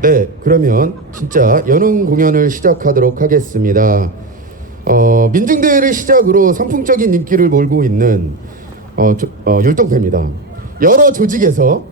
네, 그러면 진짜 연흥 공연을 시작하도록 하겠습니다. 민중대회를 시작으로 선풍적인 인기를 몰고 있는 율동대입니다. 여러 조직에서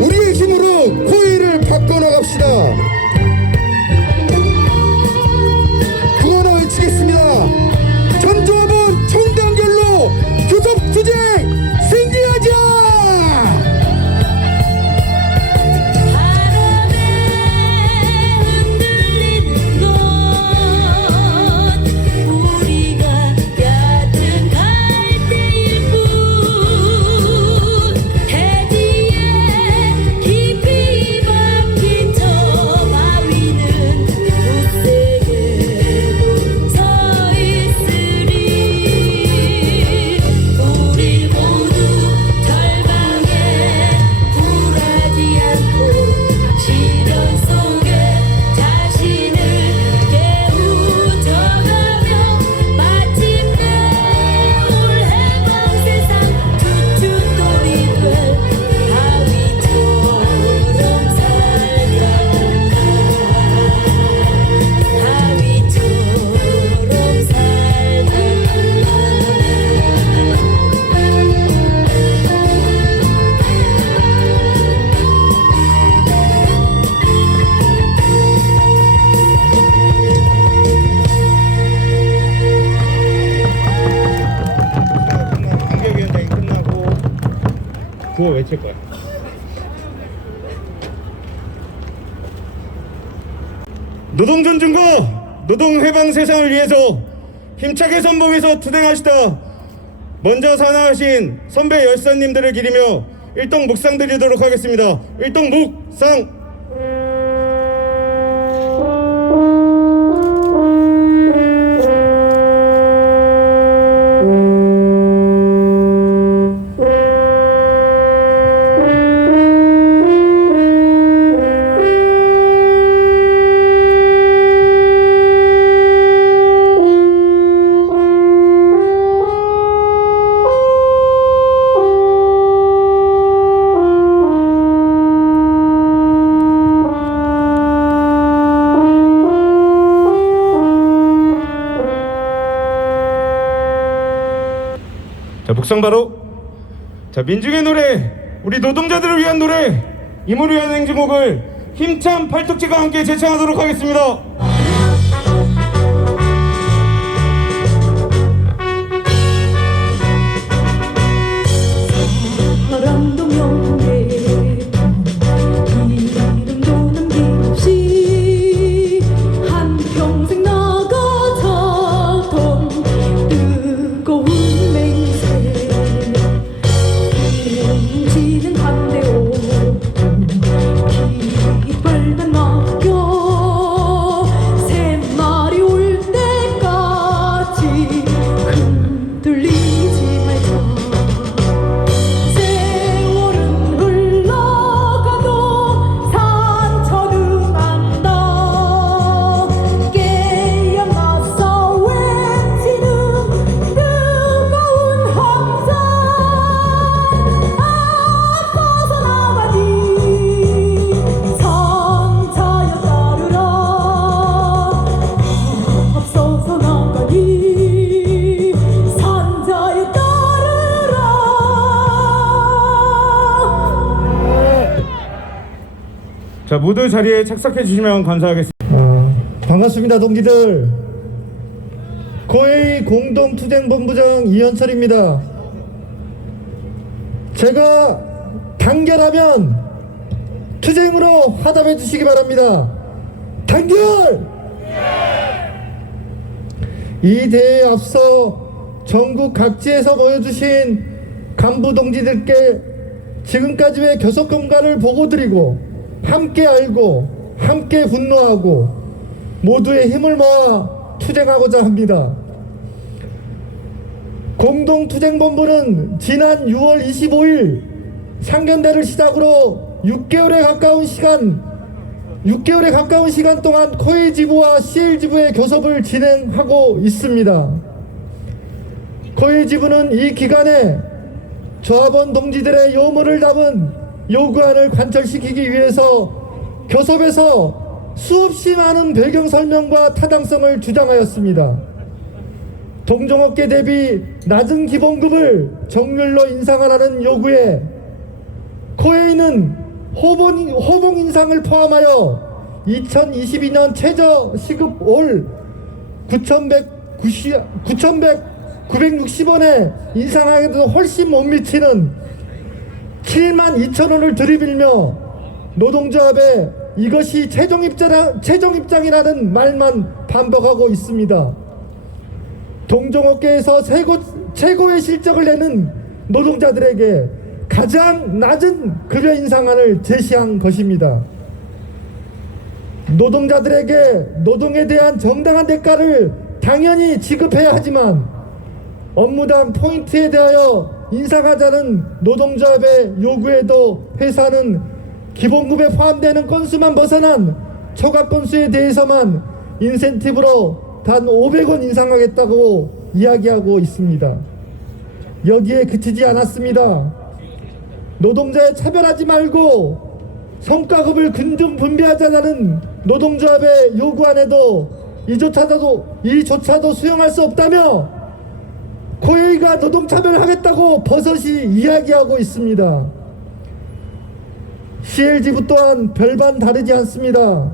우리의 힘으로 코웨이를 바꿔나갑시다. 구호나 외치겠습니다. 전조합은 총단결로 교섭투쟁 승리하자. 우리가 얕은 갈대일 뿐 해지 외칠 거야. 노동존중과 노동해방 세상을 위해서 힘차게 선봉해서 투쟁하시다 먼저 사나하신 선배 열사님들을 기리며 일동 묵상 드리도록 하겠습니다. 일동 묵상. 자, 묵상 바로. 자, 민중의 노래, 우리 노동자들을 위한 노래, 임을 위한 행진곡을 힘찬 팔뚝지가 함께 제창하도록 하겠습니다. 바람도 명예 이름도 남김없이 한평생 나가자던 뜨거운 맹세 지는 반대오 깃발만 맡겨 새날이 올 때까지 흔들리지 말자. 세월은 흘러가도 상처는 안다. 깨어 맞서 외치는 뜨거운 함성 앞서서 나가니 산자여 따르라. 앞서서 나가니 산자여 따르라. 자, 모두 자리에 착석해 주시면 감사하겠습니다. 반갑습니다, 동기들. 고해의 공동투쟁본부장 이현철입니다. 제가 단결하면 투쟁으로 화답해 주시기 바랍니다. 단결! 이 대회에 앞서 전국 각지에서 모여주신 간부 동지들께 지금까지의 교섭경과를 보고드리고 함께 알고 함께 분노하고 모두의 힘을 모아 투쟁하고자 합니다. 공동투쟁본부는 지난 6월 25일 상견례를 시작으로 6개월에 가까운 시간 동안 코웨이 지부와 CL 지부의 교섭을 진행하고 있습니다. 코웨이 지부는 이 기간에 조합원 동지들의 요구를 담은 요구안을 관철시키기 위해서 교섭에서 수없이 많은 배경 설명과 타당성을 주장하였습니다. 동종업계 대비 낮은 기본급을 정률로 인상하라는 요구에 코웨이는 호봉 인상을 포함하여 2022년 최저 시급 올 9,160원에 인상하기도 훨씬 못 미치는 72,000원을 들이밀며 노동조합에 이것이 최종 입장이라는 말만 반복하고 있습니다. 동종업계에서 최고의 실적을 내는 노동자들에게 가장 낮은 급여 인상안을 제시한 것입니다. 노동자들에게 노동에 대한 정당한 대가를 당연히 지급해야 하지만 업무당 포인트에 대하여 인상하자는 노동조합의 요구에도 회사는 기본급에 포함되는 건수만 벗어난 초과 건수에 대해서만 인센티브로 단 500원 인상하겠다고 이야기하고 있습니다. 여기에 그치지 않았습니다. 노동자에 차별하지 말고 성과급을 균등 분배하자는 노동조합의 요구안에도 이조차도 수용할 수 없다며 코웨이가 노동차별하겠다고 버젓이 이야기하고 있습니다. CL지부 또한 별반 다르지 않습니다.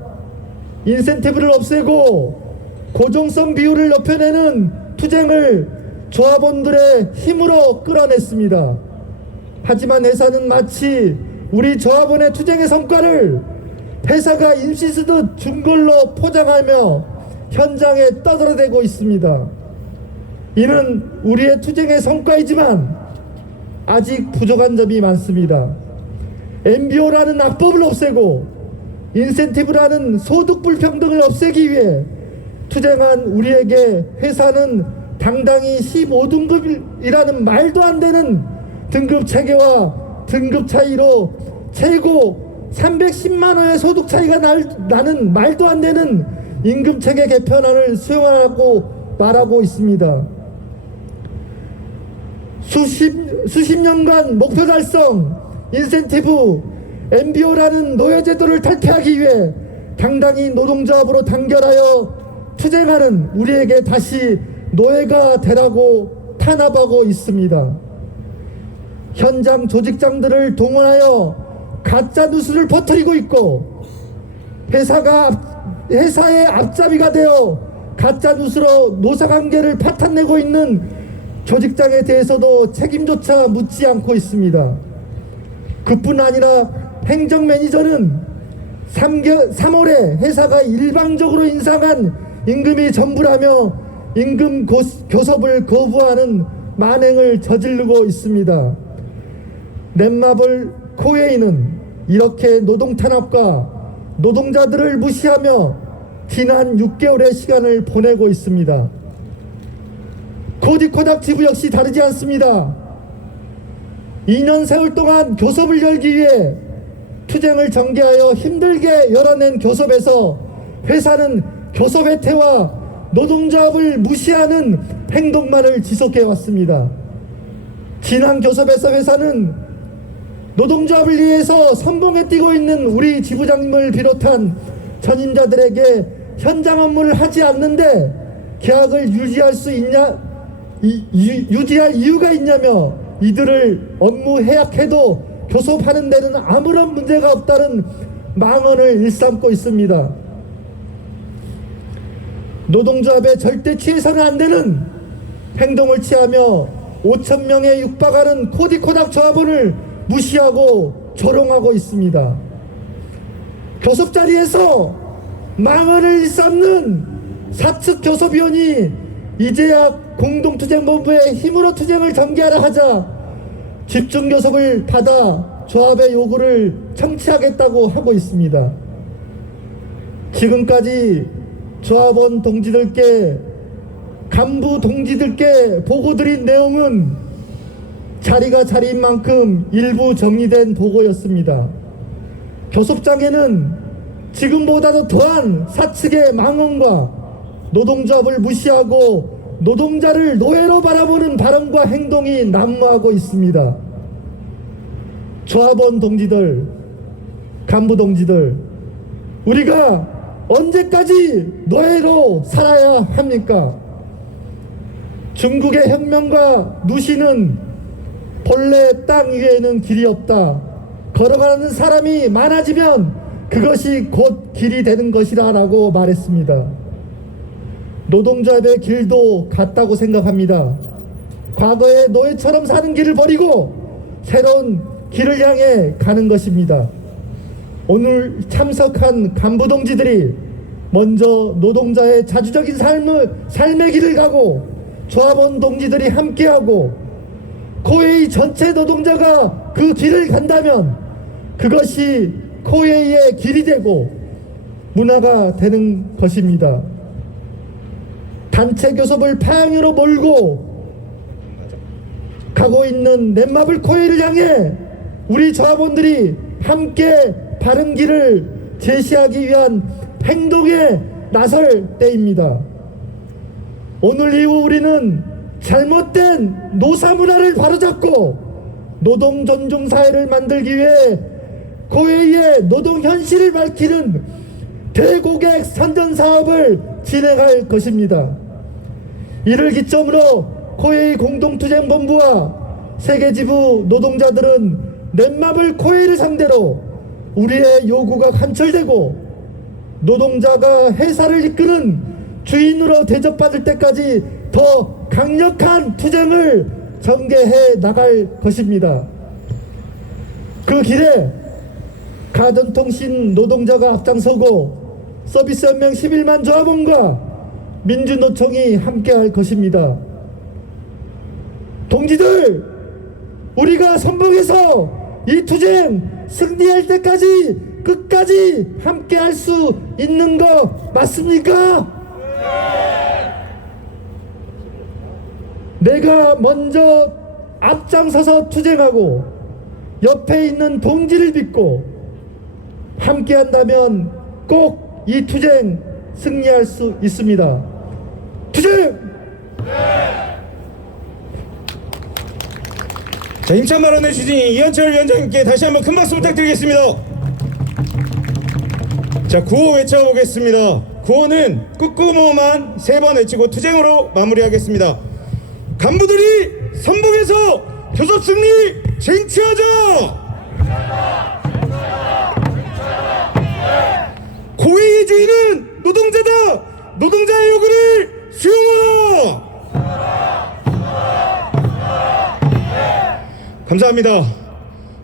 인센티브를 없애고 고정성 비율을 높여내는 투쟁을 조합원들의 힘으로 끌어냈습니다. 하지만 회사는 마치 우리 조합원의 투쟁의 성과를 회사가 임시 쓰듯 준 걸로 포장하며 현장에 떠들어대고 있습니다. 이는 우리의 투쟁의 성과이지만 아직 부족한 점이 많습니다. MBO라는 악법을 없애고 인센티브라는 소득 불평등을 없애기 위해 투쟁한 우리에게 회사는 당당히 15등급이라는 말도 안 되는 등급 체계와 등급 차이로 최고 310만 원의 소득 차이가 나는 말도 안 되는 임금 체계 개편안을 수용하라고 말하고 있습니다. 수십 년간 목표 달성, 인센티브, MBO라는 노예제도를 탈퇴하기 위해 당당히 노동조합으로 단결하여 투쟁하는 우리에게 다시 노예가 되라고 탄압하고 있습니다. 현장 조직장들을 동원하여 가짜 뉴스를 퍼뜨리고 있고 회사의 앞잡이가 되어 가짜 뉴스로 노사관계를 파탄내고 있는 조직장에 대해서도 책임조차 묻지 않고 있습니다. 그뿐 아니라 행정 매니저는 3월에 회사가 일방적으로 인상한 임금이 전부라며 임금 교섭을 거부하는 만행을 저지르고 있습니다. 넷마블 코웨이는 이렇게 노동 탄압과 노동자들을 무시하며 지난 6개월의 시간을 보내고 있습니다. 코디코닥 지부 역시 다르지 않습니다. 2년 세월 동안 교섭을 열기 위해 투쟁을 전개하여 힘들게 열어낸 교섭에서 회사는 교섭 해태와 노동조합을 무시하는 행동만을 지속해 왔습니다. 지난 교섭에서 회사는 노동조합을 위해서 선봉에 뛰고 있는 우리 지부장님을 비롯한 전임자들에게 현장 업무를 하지 않는데 계약을 유지할 이유가 있냐며 이들을 업무 해약해도 교섭하는 데는 아무런 문제가 없다는 망언을 일삼고 있습니다. 노동조합에 절대 취해서는 안 되는 행동을 취하며 5,000명에 육박하는 코디코닥 조합원을 무시하고 조롱하고 있습니다. 교섭 자리에서 망언을 일삼는 사측 교섭위원이 이제야 공동투쟁본부의 힘으로 투쟁을 전개하라 하자 집중교섭을 받아 조합의 요구를 청취하겠다고 하고 있습니다. 지금까지 조합원 동지들께 간부 동지들께 보고드린 내용은 자리가 자리인 만큼 일부 정리된 보고였습니다. 교섭장에는 지금보다도 더한 사측의 망언과 노동조합을 무시하고 노동자를 노예로 바라보는 발언과 행동이 난무하고 있습니다. 조합원 동지들, 간부 동지들, 우리가 언제까지 노예로 살아야 합니까? 중국의 혁명과 누시는 본래 땅 위에는 길이 없다. 걸어가는 사람이 많아지면 그것이 곧 길이 되는 것이라 라고 말했습니다. 노동조합의 길도 같다고 생각합니다. 과거의 노예처럼 사는 길을 버리고 새로운 길을 향해 가는 것입니다. 오늘 참석한 간부 동지들이 먼저 노동자의 자주적인 삶의 길을 가고 조합원 동지들이 함께하고 코웨이 전체 노동자가 그 길을 간다면 그것이 코웨이의 길이 되고 문화가 되는 것입니다. 단체 교섭을 파양으로 몰고 가고 있는 넷마블 코웨이를 향해 우리 조합원들이 함께 바른 길을 제시하기 위한 행동에 나설 때입니다. 오늘 이후 우리는 잘못된 노사 문화를 바로잡고 노동 존중 사회를 만들기 위해 코웨이의 노동 현실을 밝히는 대고객 선전 사업을 진행할 것입니다. 이를 기점으로 코웨이 공동투쟁본부와 세계지부 노동자들은 넷마블 코웨이를 상대로 우리의 요구가 관철되고 노동자가 회사를 이끄는 주인으로 대접받을 때까지 더 강력한 투쟁을 전개해 나갈 것입니다. 그 길에 가전통신 노동자가 앞장서고 서비스연맹 11만 조합원과 민주노총이 함께할 것입니다. 동지들, 우리가 선봉에서 이 투쟁 승리할 때까지 끝까지 함께할 수 있는 거 맞습니까? 내가 먼저 앞장서서 투쟁하고 옆에 있는 동지를 믿고 함께한다면 꼭 이 투쟁 승리할 수 있습니다. 투쟁! 자, 힘찬 발언 해주신 이현철 위원장님께 다시 한번 큰 박수 부탁드리겠습니다. 자, 구호 외쳐보겠습니다. 구호는 꾹꾹모만 3번 외치고 투쟁으로 마무리하겠습니다. 간부들이 선봉에서 교섭 승리 쟁취하자! 고위주의는 노동자다! 노동자의 요구를 수용하라! 감사합니다.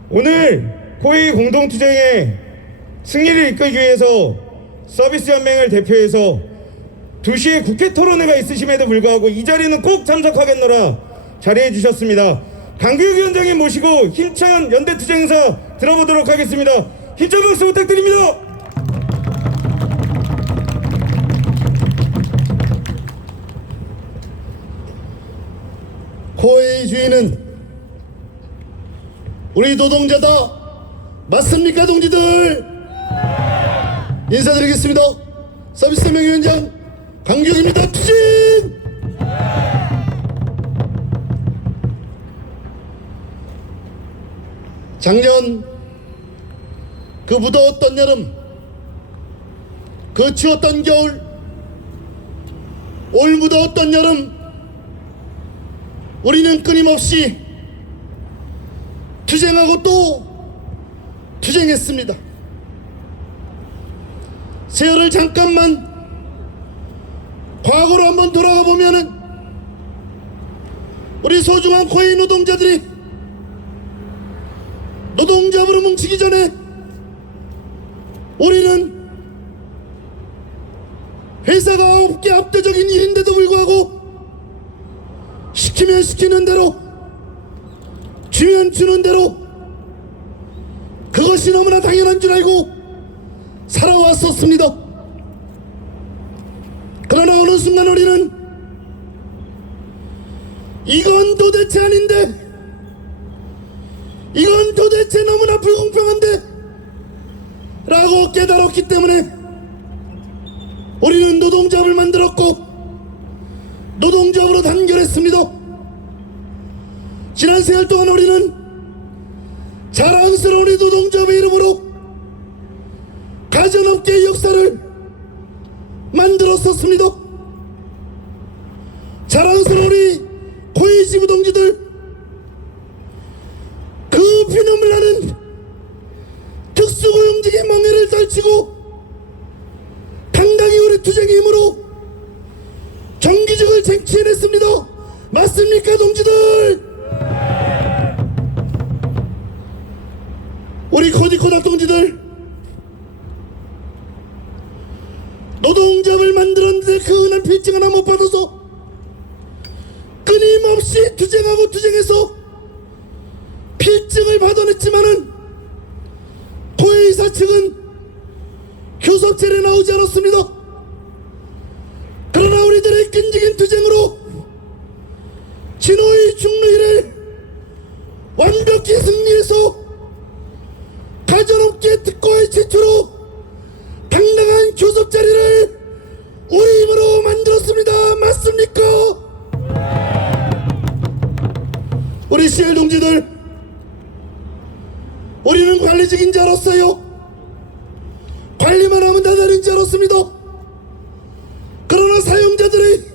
오늘 고위 공동투쟁의 승리를 이끌기 위해서 서비스연맹을 대표해서 2시에 국회 토론회가 있으심에도 불구하고 이 자리는 꼭 참석하겠노라 자리해 주셨습니다. 강규익 위원장님 모시고 힘찬 연대투쟁 행사 들어보도록 하겠습니다. 힘찬 박수 부탁드립니다. 고위주의는 우리 노동자다. 맞습니까, 동지들? 인사드리겠습니다. 서비스연맹 위원장 강규익입니다. 투쟁! 작년 그 무더웠던 여름, 그 추웠던 겨울, 올 무더웠던 여름, 우리는 끊임없이 투쟁하고 또 투쟁했습니다. 세월을 잠깐만 과거로 한번 돌아가 보면은 우리 소중한 고위 노동자들이 노동조합으로 뭉치기 전에 우리는 회사가 9개 압도적인 일인데도 불구하고 시키면 시키는 대로 주면 주는 대로 그것이 너무나 당연한 줄 알고 살아왔었습니다. 그러나 어느 순간 우리는 이건 도대체 아닌데, 이건 도대체 너무나 불공평한데 라고 깨달았기 때문에 우리는 노동조합을 만들었고 노동조합으로 단결했습니다. 지난 세월 동안 우리는 자랑스러운 우리 노동조합의 이름으로 가전업계의 역사를 만들었었습니다. 자랑스러운 우리 고위지부 동지들, 그 피눈물 나는 특수고용직의 멍해를 떨치고 당당히 우리 투쟁의 힘으로 정규직을 쟁취해냈습니다. 맞습니까, 동지들? 우리 코디코닥 동지들, 노동조합을 만들었는데 그 은한 필증 하나 못 받아서 끊임없이 투쟁하고 투쟁해서 필증을 받아냈지만은 고위이사 측은 교섭체에 나오지 않았습니다. 그러나 우리들의 끈질긴 투쟁으로 진호의 중루위를 완벽히 승리해서 가전업계 특고의 최초로 당당한 교섭 자리를 우리 힘으로 만들었습니다. 맞습니까? 우리 CL 동지들, 우리는 관리직인 줄 알았어요. 관리만 하면 다 되는 줄 알았습니다. 그러나 사용자들의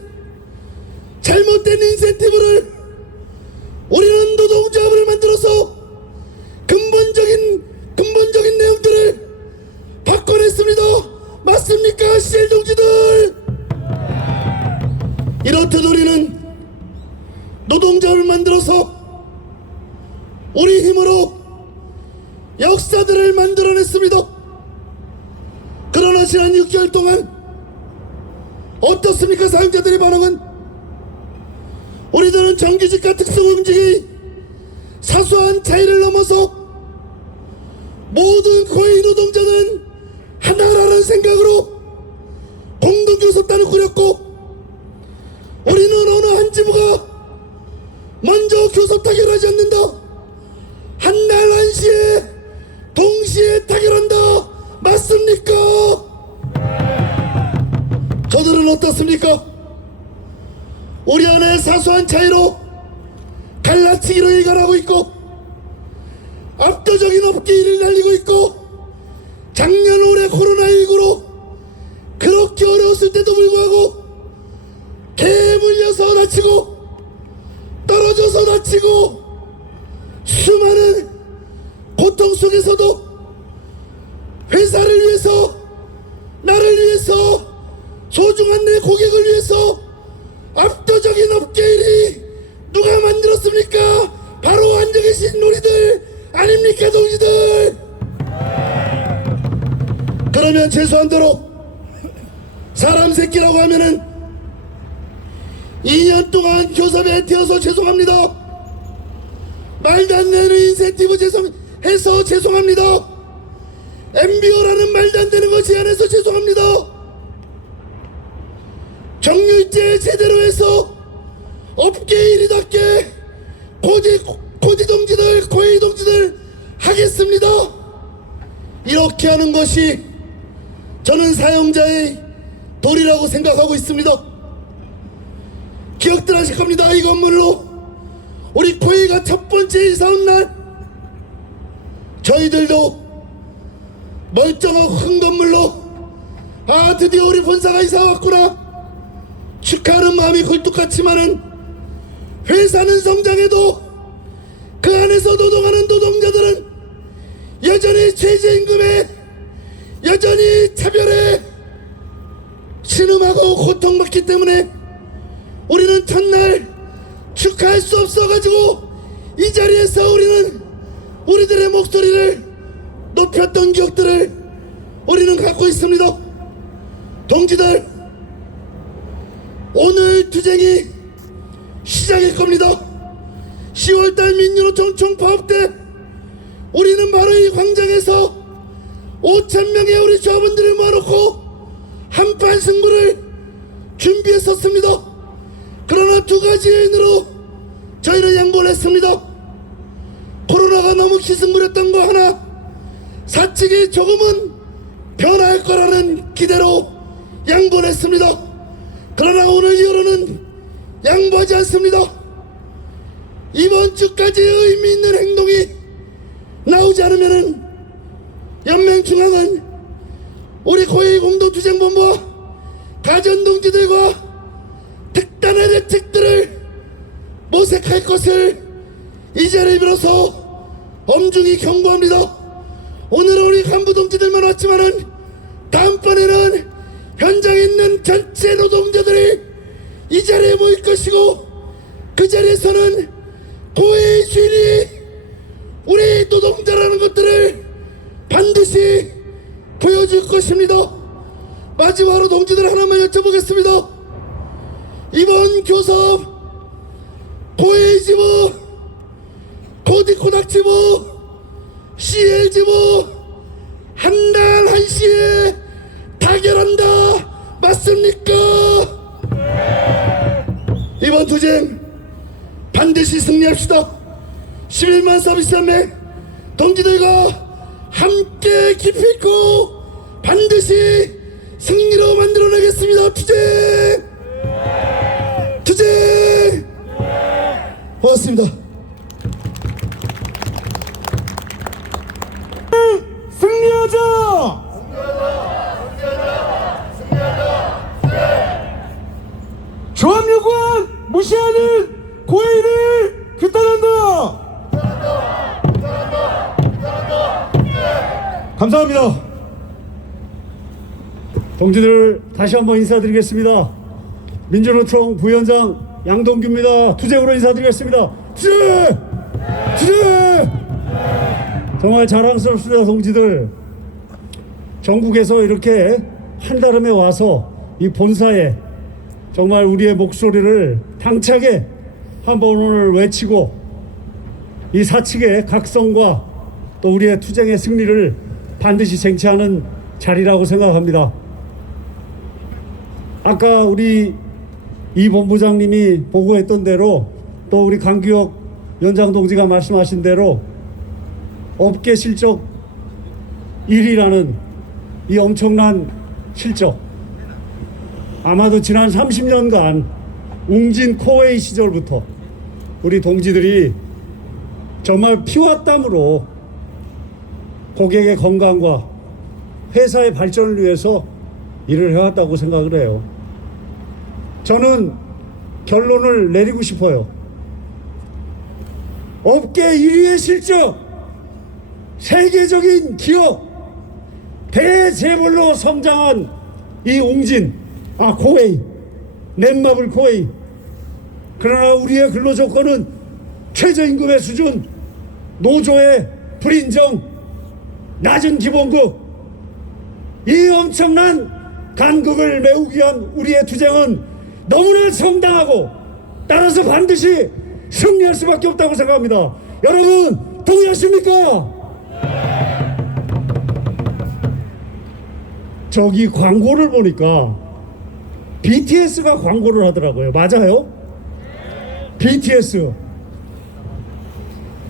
잘못된 인센티브를 우리는 노동조합을 만들어서 근본적인 내용들을 바꿔냈습니다. 맞습니까, CL 동지들? 이렇듯 우리는 노동조합을 만들어서 우리 힘으로 역사들을 만들어냈습니다. 그러나 지난 6개월 동안 어떻습니까? 사용자들의 반응은? 우리들은 정규직과 특수공직의 사소한 차이를 넘어서 모든 고위 노동자는 하나라는 생각으로 공동교섭단을 꾸렸고, 우리는 어느 한 지부가 먼저 교섭 타결하지 않는다, 한날 한시에 동시에 타결한다, 맞습니까? 저들은 어떻습니까? 우리 안에 사소한 차이로 갈라치기로 일관하고 있고, 압도적인 업계 1위를 날리고 있고, 작년 올해 코로나19로 그렇게 어려웠을 때도 불구하고 개에 물려서 다치고 떨어져서 다치고 수많은 고통 속에서도 회사를 위해서, 나를 위해서, 소중한 내 고객을 위해서 압도적인 업계 1위 누가 만들었습니까? 바로 앉아 계신 우리들 아닙니까, 동지들? 그러면 최소한 대로 사람 새끼라고 하면은 2년 동안 교섭에 태워서 죄송합니다. 말도 안 되는 인센티브 해서 죄송합니다. MBO라는 말도 안 되는 거 제안해서 죄송합니다. 정규직제 제대로 해서 업계 1위답게 고디 동지들, 고위 동지들 하겠습니다. 이렇게 하는 것이 저는 사용자의 도리라고 생각하고 있습니다. 기억들 하실 겁니다. 이 건물로 우리 고위가 첫 번째 이사 온 날, 저희들도 멀쩡하고 큰 건물로, 아 드디어 우리 본사가 이사 왔구나 축하하는 마음이 굴뚝같지만은, 회사는 성장해도 그 안에서 노동하는 노동자들은 여전히 최저임금에, 여전히 차별에 신음하고 고통받기 때문에 우리는 첫날 축하할 수 없어가지고 이 자리에서 우리는 우리들의 목소리를 높였던 기억들을 우리는 갖고 있습니다. 동지들, 오늘 투쟁이 시작일 겁니다. 10월달 민주노총 총파업 때 우리는 바로 이 광장에서 5,000명의 우리 조합원들을 모아놓고 한판 승부를 준비했었습니다. 그러나 두 가지 요인으로 저희는 양보를 했습니다. 코로나가 너무 기승부렸던 거 하나, 사측이 조금은 변할 거라는 기대로 양보를 했습니다. 그러나 오늘 이후로는 양보하지 않습니다. 이번 주까지 의미 있는 행동이 나오지 않으면은 연맹중앙은 우리 고위 공동투쟁본부와 가전동지들과 특단의 대책들을 모색할 것을 이 자리를 빌어서 엄중히 경고합니다. 오늘은 우리 간부동지들만 왔지만은 다음번에는 현장에 있는 전체 노동자들이 이 자리에 모일 것이고, 그 자리에서는 고위의 주인이 우리 노동자라는 것들을 반드시 보여줄 것입니다. 마지막으로 동지들 하나만 여쭤보겠습니다. 이번 교섭 고위지부, 고디코닥지부, CL지부 한날 한시에 타결한다, 맞습니까? 이번 투쟁 반드시 승리합시다. 11만 서비스 연맹 동지들과 함께 기필코 반드시 승리로 만들어내겠습니다. 투쟁! 투쟁! 고맙습니다. 승리하자! 조합 요구안 무시하는 고의를 규탄한다! 감사합니다. 동지들 다시 한번 인사드리겠습니다. 민주노총 부위원장 양동규입니다. 투쟁으로 인사드리겠습니다. 투쟁! 투쟁! 정말 자랑스럽습니다, 동지들. 전국에서 이렇게 한달음에 와서 이 본사에 정말 우리의 목소리를 당차게 한번 오늘 외치고 이 사측의 각성과 또 우리의 투쟁의 승리를 반드시 쟁취하는 자리라고 생각합니다. 아까 우리 이 본부장님이 보고했던 대로 또 우리 강규혁 연장 동지가 말씀하신 대로 업계 실적 1위라는 이 엄청난 실적, 아마도 지난 30년간 웅진 코웨이 시절부터 우리 동지들이 정말 피와 땀으로 고객의 건강과 회사의 발전을 위해서 일을 해왔다고 생각을 해요. 저는 결론을 내리고 싶어요. 업계 1위의 실적, 세계적인 기업, 대재벌로 성장한 이 웅진, 코웨이, 넷마블 코웨이. 그러나 우리의 근로조건은 최저임금의 수준, 노조의 불인정, 낮은 기본급. 이 엄청난 간극을 메우기 위한 우리의 투쟁은 너무나 정당하고 따라서 반드시 승리할 수밖에 없다고 생각합니다. 여러분 동의하십니까? 저기 광고를 보니까 BTS가 광고를 하더라고요. 맞아요? BTS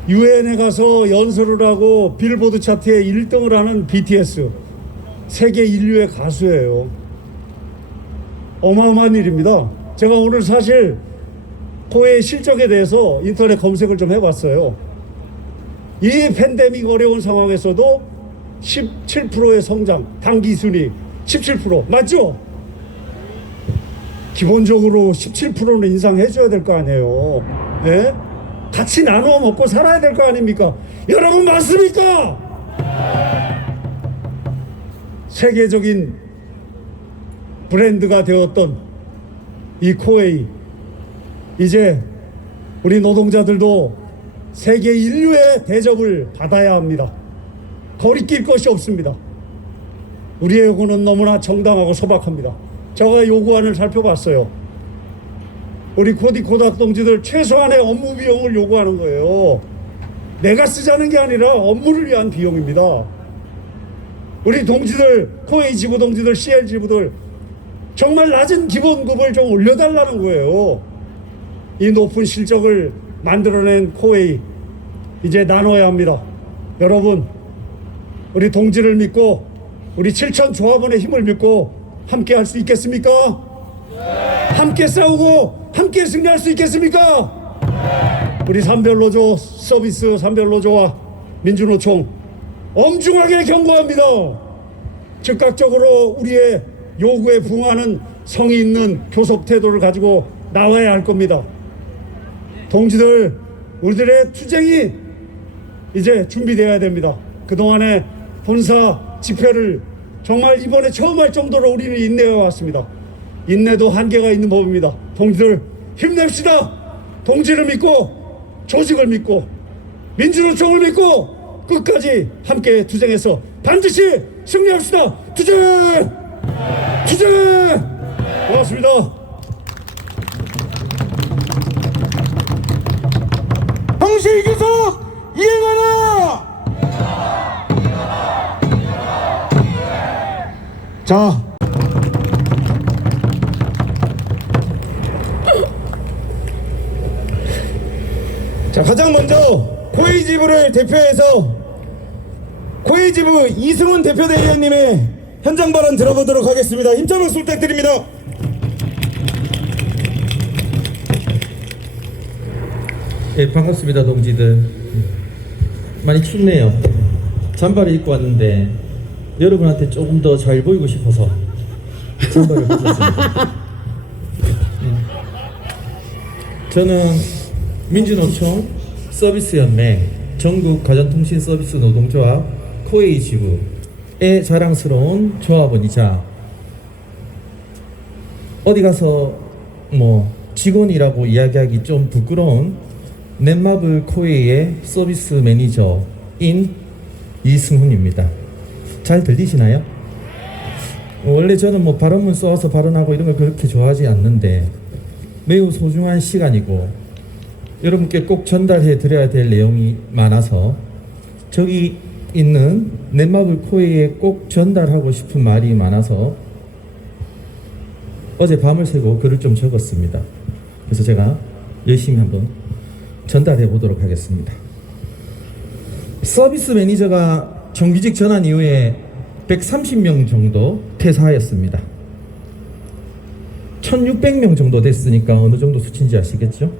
유엔에 가서 연설을 하고 빌보드 차트에 1등을 하는 BTS, 세계 인류의 가수예요. 어마어마한 일입니다. 제가 오늘 사실 코웨이 실적에 대해서 인터넷 검색을 좀 해봤어요. 이 팬데믹 어려운 상황에서도 17%의 성장, 단기 순위 17%, 맞죠? 기본적으로 17%는 인상해줘야 될 거 아니에요. 네? 같이 나누어 먹고 살아야 될 거 아닙니까? 여러분 맞습니까? 세계적인 브랜드가 되었던 이 코웨이, 이제 우리 노동자들도 세계 인류의 대접을 받아야 합니다. 거리낄 것이 없습니다. 우리의 요구는 너무나 정당하고 소박합니다. 제가 요구안을 살펴봤어요. 우리 코디코닥 동지들 최소한의 업무 비용을 요구하는 거예요. 내가 쓰자는 게 아니라 업무를 위한 비용입니다. 우리 동지들, 코웨이 지부 동지들, CL 지부들 정말 낮은 기본급을 좀 올려달라는 거예요. 이 높은 실적을 만들어낸 코웨이, 이제 나눠야 합니다. 여러분, 우리 동지를 믿고 우리 7천 조합원의 힘을 믿고 함께 할 수 있겠습니까? 함께 싸우고 함께 승리할 수 있겠습니까? 우리 산별노조 서비스, 산별노조와 민주노총 엄중하게 경고합니다. 즉각적으로 우리의 요구에 부응하는 성의 있는 교섭 태도를 가지고 나와야 할 겁니다. 동지들, 우리들의 투쟁이 이제 준비되어야 됩니다. 그동안에 본사 집회를 정말 이번에 처음 할 정도로 우리는 인내해 왔습니다. 인내도 한계가 있는 법입니다. 동지들 힘냅시다. 동지를 믿고, 조직을 믿고, 민주노총을 믿고 끝까지 함께 투쟁해서 반드시 승리합시다. 투쟁! 투쟁! 고맙습니다. 황실 교섭 이행하라! 자, 가장 먼저 코웨이 지부를 대표해서 코웨이 지부 이승훈 대표대리원님의 현장 발언 들어보도록 하겠습니다. 힘찬 박수 부탁드립니다. 예, 반갑습니다, 동지들. 많이 춥네요. 잠바를 입고 왔는데 여러분한테 조금 더 잘 보이고 싶어서 잠바를 벗었습니다. 저는 민주노총 서비스연맹 전국 가전통신 서비스 노동조합 코웨이 지부의 자랑스러운 조합원이자 어디 가서 직원이라고 이야기하기 좀 부끄러운 넷마블 코웨이의 서비스 매니저인 이승훈입니다. 잘 들리시나요? 원래 저는 뭐 발언문 써서 발언하고 이런 걸 그렇게 좋아하지 않는데 매우 소중한 시간이고 여러분께 꼭 전달해 드려야 될 내용이 많아서 저기 있는 넷마블 코웨이에 꼭 전달하고 싶은 말이 많아서 어제 밤을 새고 글을 좀 적었습니다. 그래서 제가 열심히 한번 전달해 보도록 하겠습니다. 서비스 매니저가 정규직 전환 이후에 130명 정도 퇴사하였습니다. 1600명 정도 됐으니까 어느 정도 수치인지 아시겠죠?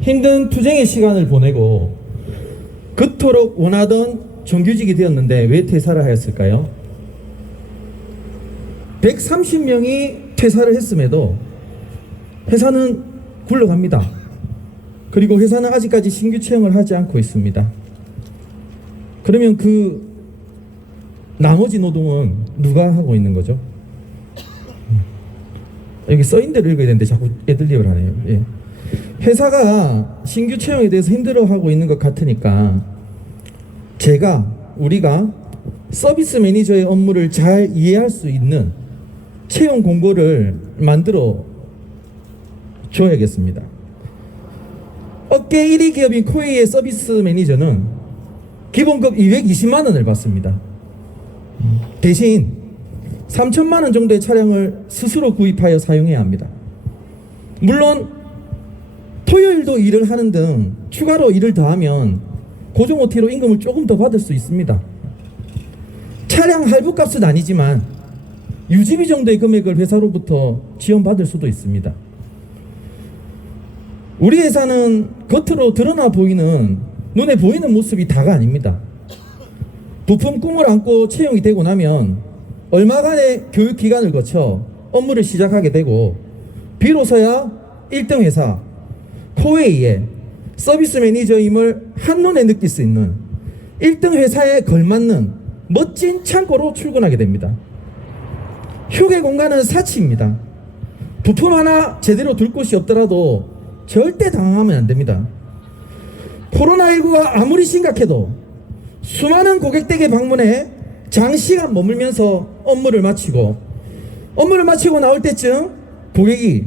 힘든 투쟁의 시간을 보내고 그토록 원하던 정규직이 되었는데 왜 퇴사를 하였을까요? 130명이 퇴사를 했음에도 회사는 굴러갑니다. 그리고 회사는 아직까지 신규 채용을 하지 않고 있습니다. 그러면 그 나머지 노동은 누가 하고 있는 거죠? 여기 써있는 대로 읽어야 되는데 자꾸 애들립을 하네요. 예. 회사가 신규 채용에 대해서 힘들어하고 있는 것 같으니까 우리가 서비스 매니저의 업무를 잘 이해할 수 있는 채용 공고를 만들어 줘야겠습니다. 업계 1위 기업인 코웨이의 서비스 매니저는 기본급 220만 원을 받습니다. 대신 3천만 원 정도의 차량을 스스로 구입하여 사용해야 합니다. 물론 토요일도 일을 하는 등 추가로 일을 더하면 고정 OT로 임금을 조금 더 받을 수 있습니다. 차량 할부값은 아니지만 유지비 정도의 금액을 회사로부터 지원받을 수도 있습니다. 우리 회사는 겉으로 드러나 보이는 눈에 보이는 모습이 다가 아닙니다. 부품 꿈을 안고 채용이 되고 나면 얼마간의 교육 기간을 거쳐 업무를 시작하게 되고 비로소야 1등 회사 코웨이의 서비스 매니저임을 한눈에 느낄 수 있는 1등 회사에 걸맞는 멋진 창고로 출근하게 됩니다. 휴게 공간은 사치입니다. 부품 하나 제대로 둘 곳이 없더라도 절대 당황하면 안 됩니다. 코로나19가 아무리 심각해도 수많은 고객 댁에 방문해 장시간 머물면서 업무를 마치고 나올 때쯤 고객이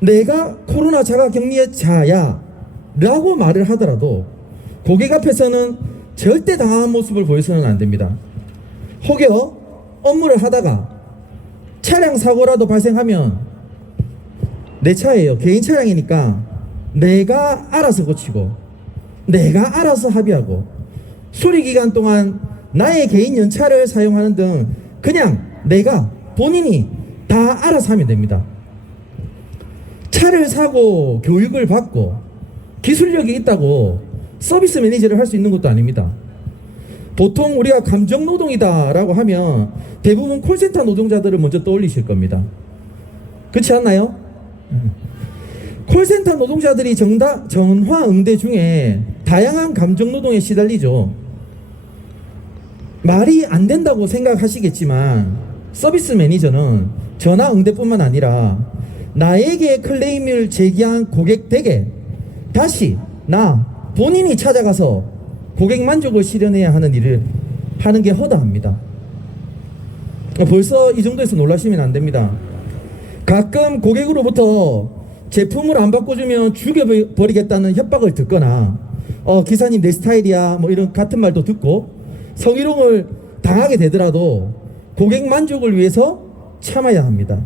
내가 코로나 자가격리자야 라고 말을 하더라도 고객 앞에서는 절대 당황한 모습을 보여서는 안 됩니다. 혹여 업무를 하다가 차량 사고라도 발생하면 내 차예요. 개인 차량이니까 내가 알아서 고치고 내가 알아서 합의하고 수리 기간 동안 나의 개인 연차를 사용하는 등 그냥 내가 본인이 다 알아서 하면 됩니다. 차를 사고 교육을 받고 기술력이 있다고 서비스 매니저를 할 수 있는 것도 아닙니다. 보통 우리가 감정노동이다 라고 하면 대부분 콜센터 노동자들을 먼저 떠올리실 겁니다. 그렇지 않나요? 콜센터 노동자들이 전화 응대 중에 다양한 감정노동에 시달리죠. 말이 안 된다고 생각하시겠지만 서비스 매니저는 전화 응대뿐만 아니라 나에게 클레임을 제기한 고객 댁에 다시 본인이 찾아가서 고객 만족을 실현해야 하는 일을 하는 게 허다합니다. 벌써 이 정도에서 놀라시면 안 됩니다. 가끔 고객으로부터 제품을 안 바꿔주면 죽여버리겠다는 협박을 듣거나 기사님 내 스타일이야 뭐 이런 같은 말도 듣고 성희롱을 당하게 되더라도 고객 만족을 위해서 참아야 합니다.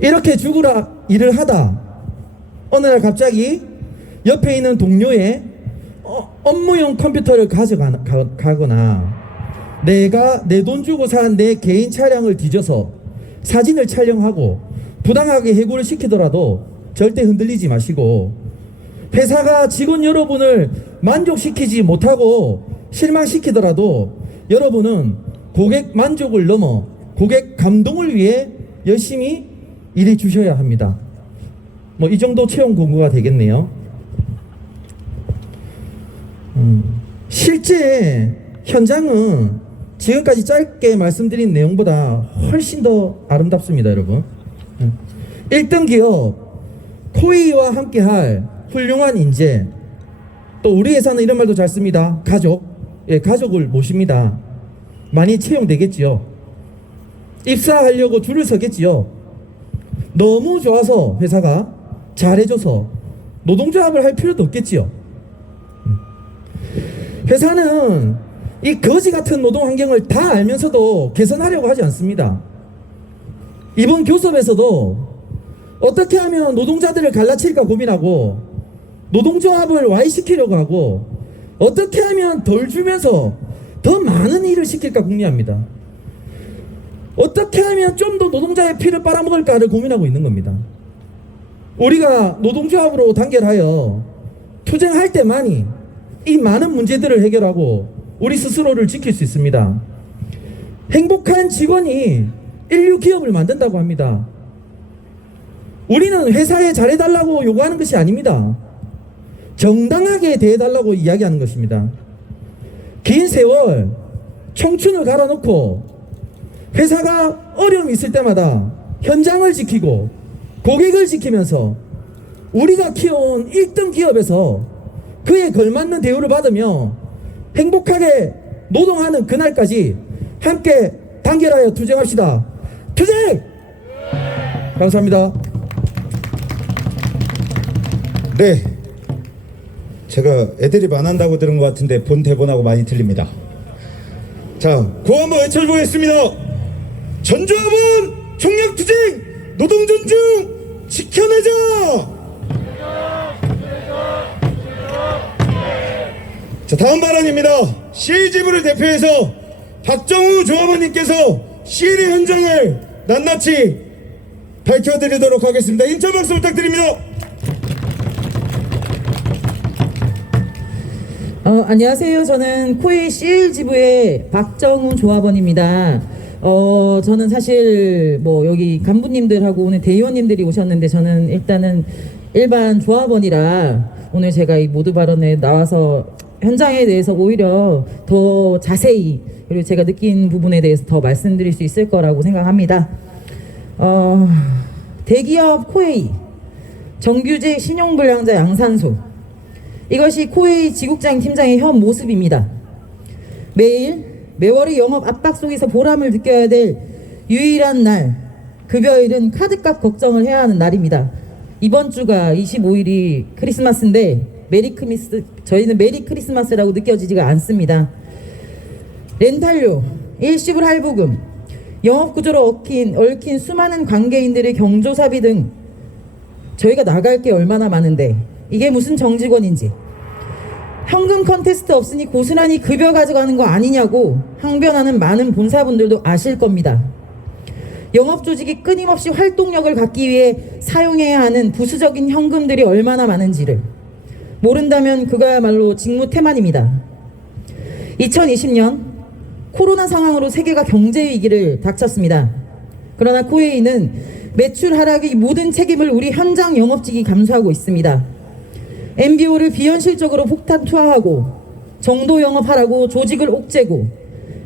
이렇게 죽으라 일을 하다 어느 날 갑자기 옆에 있는 동료의 업무용 컴퓨터를 가져가거나 내가 내 돈 주고 산 내 개인 차량을 뒤져서 사진을 촬영하고 부당하게 해고를 시키더라도 절대 흔들리지 마시고 회사가 직원 여러분을 만족시키지 못하고 실망시키더라도 여러분은 고객 만족을 넘어 고객 감동을 위해 열심히 일해 주셔야 합니다. 뭐 이 정도 채용 공고가 되겠네요. 실제 현장은 지금까지 짧게 말씀드린 내용보다 훨씬 더 아름답습니다, 여러분. 1등 기업 코웨이와 함께할 훌륭한 인재, 또 우리 회사는 이런 말도 잘 씁니다. 가족. 예, 가족을 모십니다. 많이 채용되겠지요. 입사하려고 줄을 서겠지요. 너무 좋아서 회사가 잘해줘서 노동조합을 할 필요도 없겠지요. 회사는 이 거지 같은 노동 환경을 다 알면서도 개선하려고 하지 않습니다. 이번 교섭에서도 어떻게 하면 노동자들을 갈라칠까 고민하고 노동조합을 와해시키려고 하고 어떻게 하면 덜 주면서 더 많은 일을 시킬까 궁리합니다. 어떻게 하면 좀 더 노동자의 피를 빨아먹을까를 고민하고 있는 겁니다. 우리가 노동조합으로 단결하여 투쟁할 때만이 이 많은 문제들을 해결하고 우리 스스로를 지킬 수 있습니다. 행복한 직원이 인류 기업을 만든다고 합니다. 우리는 회사에 잘해달라고 요구하는 것이 아닙니다. 정당하게 대해달라고 이야기하는 것입니다. 긴 세월 청춘을 갈아놓고 회사가 어려움이 있을 때마다 현장을 지키고 고객을 지키면서 우리가 키워온 1등 기업에서 그에 걸맞는 대우를 받으며 행복하게 노동하는 그날까지 함께 단결하여 투쟁합시다. 투쟁! 감사합니다. 네, 제가 애드립 안 한다고 들은 것 같은데 본 대본하고 많이 틀립니다. 자, 구호 한번 외쳐보겠습니다. 전조합은 총력투쟁, 노동존중 지켜내자. 자, 다음 발언입니다. CL지부를 대표해서 박정우 조합원님께서 CL의 현장을 낱낱이 밝혀드리도록 하겠습니다. 인천 박수 부탁드립니다. 안녕하세요. 저는 코웨이 CL지부의 박정우 조합원입니다. 저는 사실 뭐 여기 간부님들하고 오늘 대의원님들이 오셨는데 저는 일단은 일반 조합원이라 오늘 제가 이 모두 발언에 나와서 현장에 대해서 오히려 더 자세히 그리고 제가 느낀 부분에 대해서 더 말씀드릴 수 있을 거라고 생각합니다. 대기업 코웨이 정규직 신용불량자 양산소 이것이 코웨이 지국장 팀장의 현 모습입니다. 매월의 영업 압박 속에서 보람을 느껴야 될 유일한 날 급여일은 카드값 걱정을 해야 하는 날입니다. 이번 주가 25일이 크리스마스인데 저희는 메리 크리스마스라고 느껴지지가 않습니다. 렌탈료, 일시불 할부금, 영업구조로 얽힌 수많은 관계인들의 경조사비 등 저희가 나갈 게 얼마나 많은데 이게 무슨 정직원인지 현금 컨테스트 없으니 고스란히 급여 가져가는 거 아니냐고 항변하는 많은 본사분들도 아실 겁니다. 영업조직이 끊임없이 활동력을 갖기 위해 사용해야 하는 부수적인 현금들이 얼마나 많은지를 모른다면 그거야말로 직무태만입니다. 2020년 코로나 상황으로 세계가 경제 위기를 닥쳤습니다. 그러나 코웨이는 매출 하락의 모든 책임을 우리 현장 영업직이 감수하고 있습니다. MBO를 비현실적으로 폭탄 투하하고 정도 영업하라고 조직을 옥죄고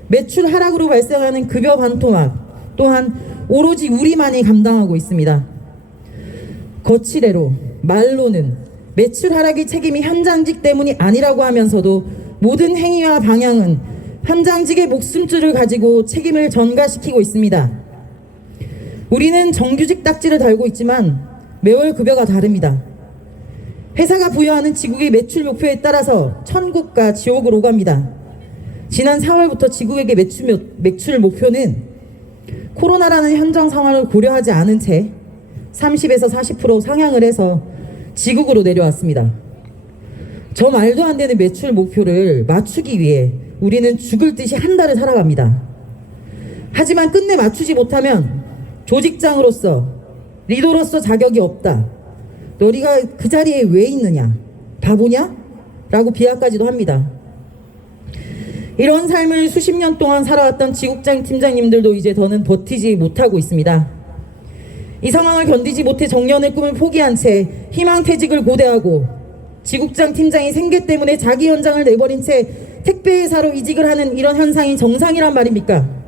매출 하락으로 발생하는 급여 반토막 또한 오로지 우리만이 감당하고 있습니다. 거치대로 말로는 매출 하락의 책임이 현장직 때문이 아니라고 하면서도 모든 행위와 방향은 현장직의 목숨줄을 가지고 책임을 전가시키고 있습니다. 우리는 정규직 딱지를 달고 있지만 매월 급여가 다릅니다. 회사가 부여하는 지국의 매출 목표에 따라서 천국과 지옥을 오갑니다. 지난 4월부터 지국에게 매출 목표는 코로나라는 현장 상황을 고려하지 않은 채 30에서 40% 상향을 해서 지국으로 내려왔습니다. 저 말도 안 되는 매출 목표를 맞추기 위해 우리는 죽을 듯이 한 달을 살아갑니다. 하지만 끝내 맞추지 못하면 조직장으로서 리더로서 자격이 없다. 너희가 그 자리에 왜 있느냐? 바보냐? 라고 비하까지도 합니다. 이런 삶을 수십 년 동안 살아왔던 지국장 팀장님들도 이제 더는 버티지 못하고 있습니다. 이 상황을 견디지 못해 정년의 꿈을 포기한 채 희망퇴직을 고대하고 지국장 팀장이 생계 때문에 자기 현장을 내버린 채 택배회사로 이직을 하는 이런 현상이 정상이란 말입니까?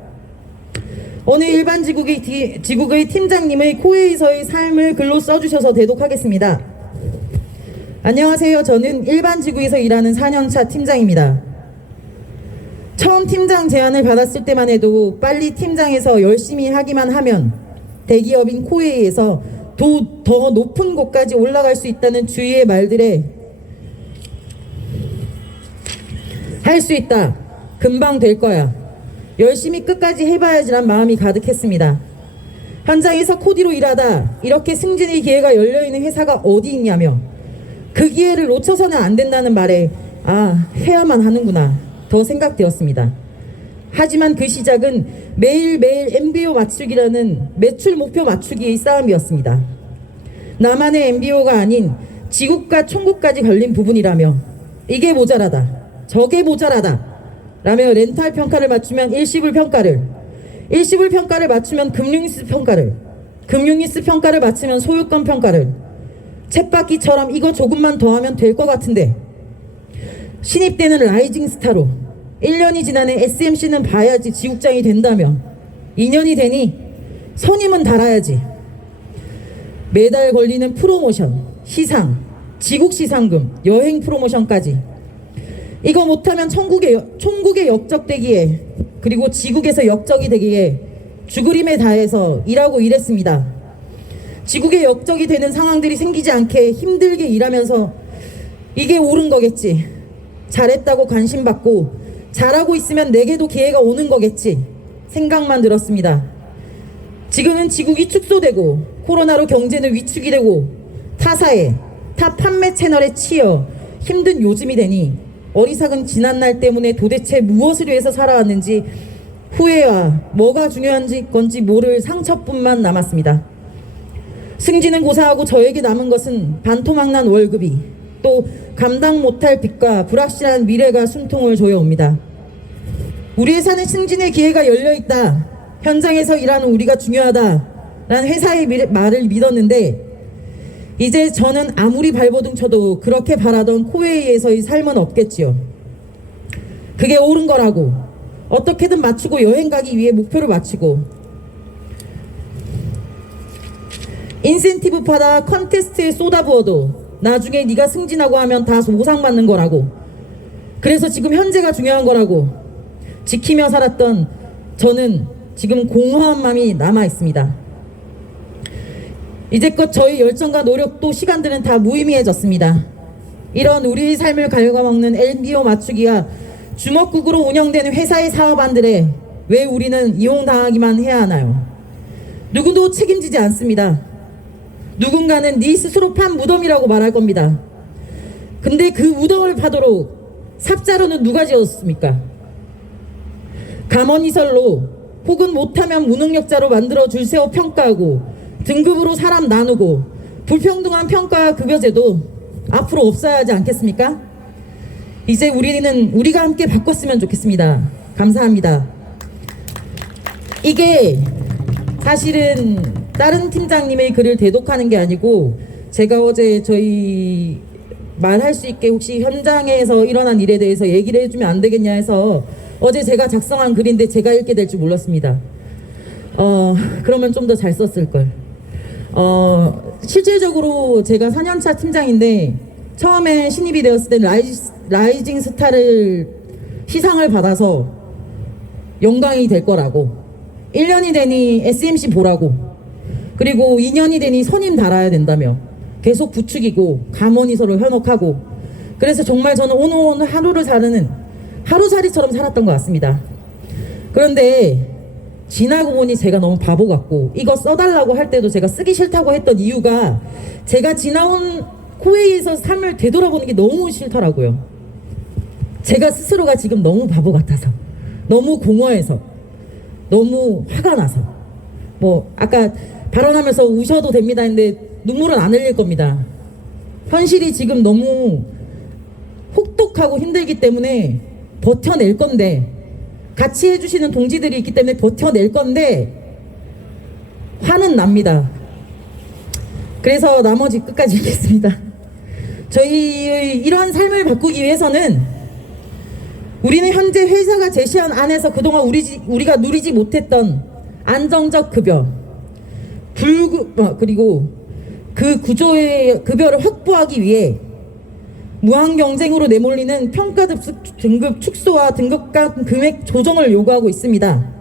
어느 일반 지국의 팀장님의 코웨이에서의 삶을 글로 써주셔서 대독하겠습니다. 안녕하세요. 저는 일반 지구에서 일하는 4년차 팀장입니다. 처음 팀장 제안을 받았을 때만 해도 빨리 팀장에서 열심히 하기만 하면 대기업인 코웨이에서 더 높은 곳까지 올라갈 수 있다는 주위의 말들에 할 수 있다. 금방 될 거야. 열심히 끝까지 해봐야지란 마음이 가득했습니다. 현장에서 코디로 일하다 이렇게 승진의 기회가 열려있는 회사가 어디 있냐며 그 기회를 놓쳐서는 안 된다는 말에 해야만 하는구나 더 생각되었습니다. 하지만 그 시작은 매일매일 MBO 맞추기라는 매출 목표 맞추기의 싸움이었습니다. 나만의 MBO가 아닌 지국과 총국까지 걸린 부분이라며 이게 모자라다 저게 모자라다 라며 렌탈 평가를 맞추면 일시불 평가를 일시불 평가를 맞추면 금융이스 평가를 금융이스 평가를 맞추면 소유권 평가를 쳇바퀴처럼 이거 조금만 더 하면 될 것 같은데 신입 때는 라이징 스타로 1년이 지나네 SMC는 봐야지 지국장이 된다며 2년이 되니 선임은 달아야지 매달 걸리는 프로모션, 시상, 지국 시상금, 여행 프로모션까지 이거 못하면 총국에 역적되기에 그리고 지국에서 역적이 되기에 죽으림에 다해서 일하고 일했습니다. 지국에 역적이 되는 상황들이 생기지 않게 힘들게 일하면서 이게 옳은 거겠지. 잘했다고 관심받고 잘하고 있으면 내게도 기회가 오는 거겠지. 생각만 들었습니다. 지금은 지국이 축소되고 코로나로 경제는 위축이 되고 타사에 타 판매 채널에 치여 힘든 요즘이 되니 어리석은 지난날 때문에 도대체 무엇을 위해서 살아왔는지 후회와 뭐가 중요한 건지 모를 상처뿐만 남았습니다. 승진은 고사하고 저에게 남은 것은 반토막난 월급이 또 감당 못할 빚과 불확실한 미래가 숨통을 조여옵니다. 우리 회사는 승진의 기회가 열려있다. 현장에서 일하는 우리가 중요하다. 라는 회사의 말을 믿었는데 이제 저는 아무리 발버둥 쳐도 그렇게 바라던 코웨이에서의 삶은 없겠지요. 그게 옳은 거라고 어떻게든 맞추고 여행 가기 위해 목표를 맞추고 인센티브 받아 컨테스트에 쏟아부어도 나중에 네가 승진하고 하면 다 보상받는 거라고 그래서 지금 현재가 중요한 거라고 지키며 살았던 저는 지금 공허한 마음이 남아있습니다. 이제껏 저희 열정과 노력도 시간들은 다 무의미해졌습니다. 이런 우리의 삶을 갉아먹는 MBO 맞추기와 주먹국으로 운영되는 회사의 사업안들에 왜 우리는 이용당하기만 해야 하나요? 누구도 책임지지 않습니다. 누군가는 네 스스로 판 무덤이라고 말할 겁니다. 근데 그 무덤을 파도록 삽자루는 누가 지었습니까? 감언이설로 혹은 못하면 무능력자로 만들어 줄 세워 평가하고 등급으로 사람 나누고 불평등한 평가와 급여제도 앞으로 없어야 하지 않겠습니까? 이제 우리가 함께 바꿨으면 좋겠습니다. 감사합니다. 이게 사실은 다른 팀장님의 글을 대독하는 게 아니고 제가 어제 저희 말할 수 있게 혹시 현장에서 일어난 일에 대해서 얘기를 해주면 안 되겠냐 해서 어제 제가 작성한 글인데 제가 읽게 될 줄 몰랐습니다. 그러면 좀 더 잘 썼을 걸. 실질적으로 제가 4년차 팀장인데 처음에 신입이 되었을 때 라이징 스타를 시상을 받아서 영광이 될 거라고 1년이 되니 SMC 보라고 그리고 2년이 되니 선임 달아야 된다며 계속 부추기고 감언이설을 현혹하고 그래서 정말 저는 오늘 하루를 사는 하루살이처럼 살았던 것 같습니다. 그런데 지나고 보니 제가 너무 바보 같고 이거 써달라고 할 때도 제가 쓰기 싫다고 했던 이유가 제가 지나온 코웨이에서 삶을 되돌아보는 게 너무 싫더라고요. 제가 스스로가 지금 너무 바보 같아서 너무 공허해서 너무 화가 나서 뭐 아까 발언하면서 우셔도 됩니다 했는데 눈물은 안 흘릴 겁니다. 현실이 지금 너무 혹독하고 힘들기 때문에 버텨낼 건데 같이 해주시는 동지들이 있기 때문에 버텨낼 건데 화는 납니다. 그래서 나머지 끝까지 읽겠습니다. 저희의 이러한 삶을 바꾸기 위해서는 우리는 현재 회사가 제시한 안에서 그동안 우리가 누리지 못했던 안정적 급여 그리고 그 구조의 급여를 확보하기 위해 무한 경쟁으로 내몰리는 평가 등급 축소와 등급 간 금액 조정을 요구하고 있습니다.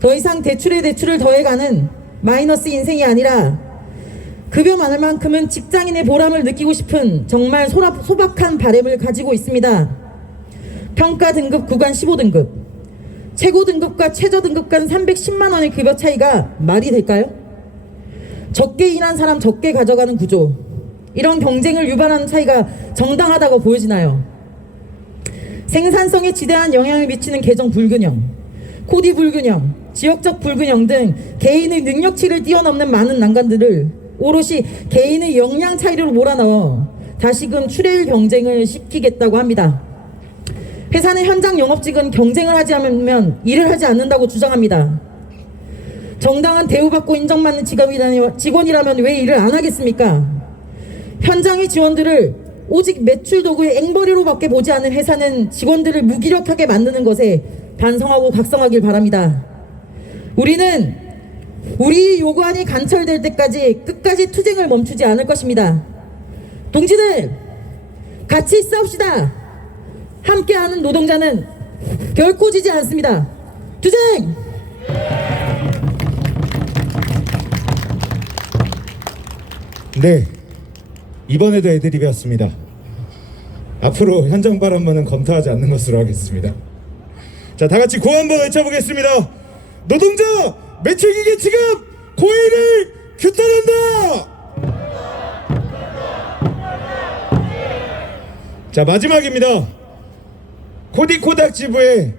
더 이상 대출에 대출을 더해가는 마이너스 인생이 아니라 급여 많을 만큼은 직장인의 보람을 느끼고 싶은 정말 소박한 바람을 가지고 있습니다. 평가 등급 구간 15등급, 최고 등급과 최저 등급 간 310만 원의 급여 차이가 말이 될까요? 적게 일한 사람 적게 가져가는 구조, 이런 경쟁을 유발하는 차이가 정당하다고 보여지나요? 생산성에 지대한 영향을 미치는 계정 불균형, 코디 불균형, 지역적 불균형 등 개인의 능력치를 뛰어넘는 많은 난관들을 오롯이 개인의 역량 차이로 몰아넣어 다시금 출애율 경쟁을 시키겠다고 합니다. 회사는 현장 영업직은 경쟁을 하지 않으면 일을 하지 않는다고 주장합니다. 정당한 대우받고 인정받는 직원이라면 왜 일을 안 하겠습니까? 현장의 지원들을 오직 매출 도구의 앵벌이로밖에 보지 않는 회사는 직원들을 무기력하게 만드는 것에 반성하고 각성하길 바랍니다. 우리는 우리 요구안이 관철될 때까지 끝까지 투쟁을 멈추지 않을 것입니다. 동지들, 같이 싸웁시다. 함께하는 노동자는 결코 지지 않습니다. 투쟁! 네, 이번에도 애드립이었습니다. 앞으로 현장 발언만은 검토하지 않는 것으로 하겠습니다. 자, 다 같이 구호 한번 외쳐보겠습니다. 노동자 매출기계 지급 고의를 규탄한다. 자, 마지막입니다. 코디코닥 지부의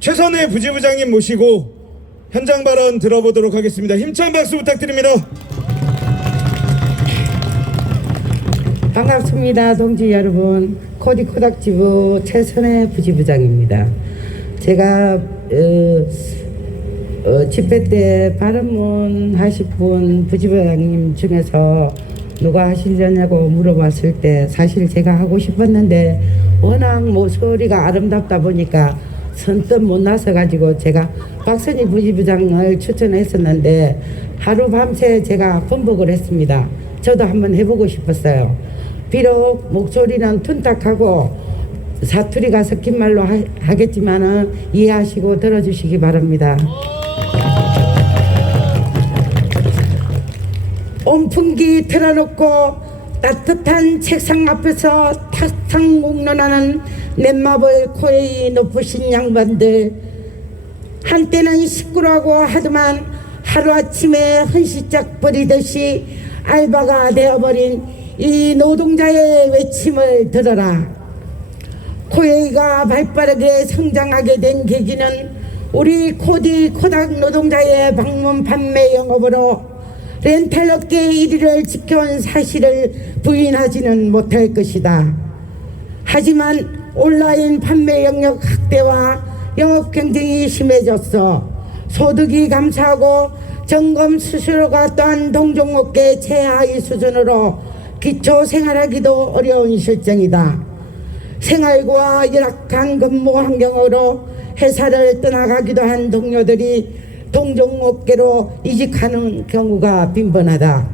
최선의 부지부장님 모시고 현장 발언 들어보도록 하겠습니다. 힘찬 박수 부탁드립니다. 반갑습니다, 동지 여러분. 코디코닥 지부 최선의 부지부장입니다. 제가 집회 때 발언문 하실 분 부지부장님 중에서 누가 하시려냐고 물어봤을 때 사실 제가 하고 싶었는데 워낙 목소리가 아름답다 보니까 선뜻 못 나서 가지고 제가 박선희 부지부장을 추천했었는데 하루 밤새 제가 번복을 했습니다. 저도 한번 해보고 싶었어요. 비록 목소리는 둔탁하고 사투리가 섞인 말로 하겠지만은 이해하시고 들어주시기 바랍니다. 온풍기 틀어놓고 따뜻한 책상 앞에서 탁상 묵론하는 넷마블 코에 높으신 양반들, 한때는 시끄러하고 하더만 하루아침에 헌시짝 버리듯이 알바가 되어버린 이 노동자의 외침을 들어라. 코웨이가 발빠르게 성장하게 된 계기는 우리 코디코닥 노동자의 방문 판매 영업으로 렌탈 업계의 1위를 지켜온 사실을 부인하지는 못할 것이다. 하지만 온라인 판매 영역 확대와 영업 경쟁이 심해졌어 소득이 감소하고 점검 수수료가 또한 동종업계 최하위 수준으로 기초 생활하기도 어려운 실정이다. 생활고와 열악한 근무 환경으로 회사를 떠나가기도 한 동료들이 동종업계로 이직하는 경우가 빈번하다.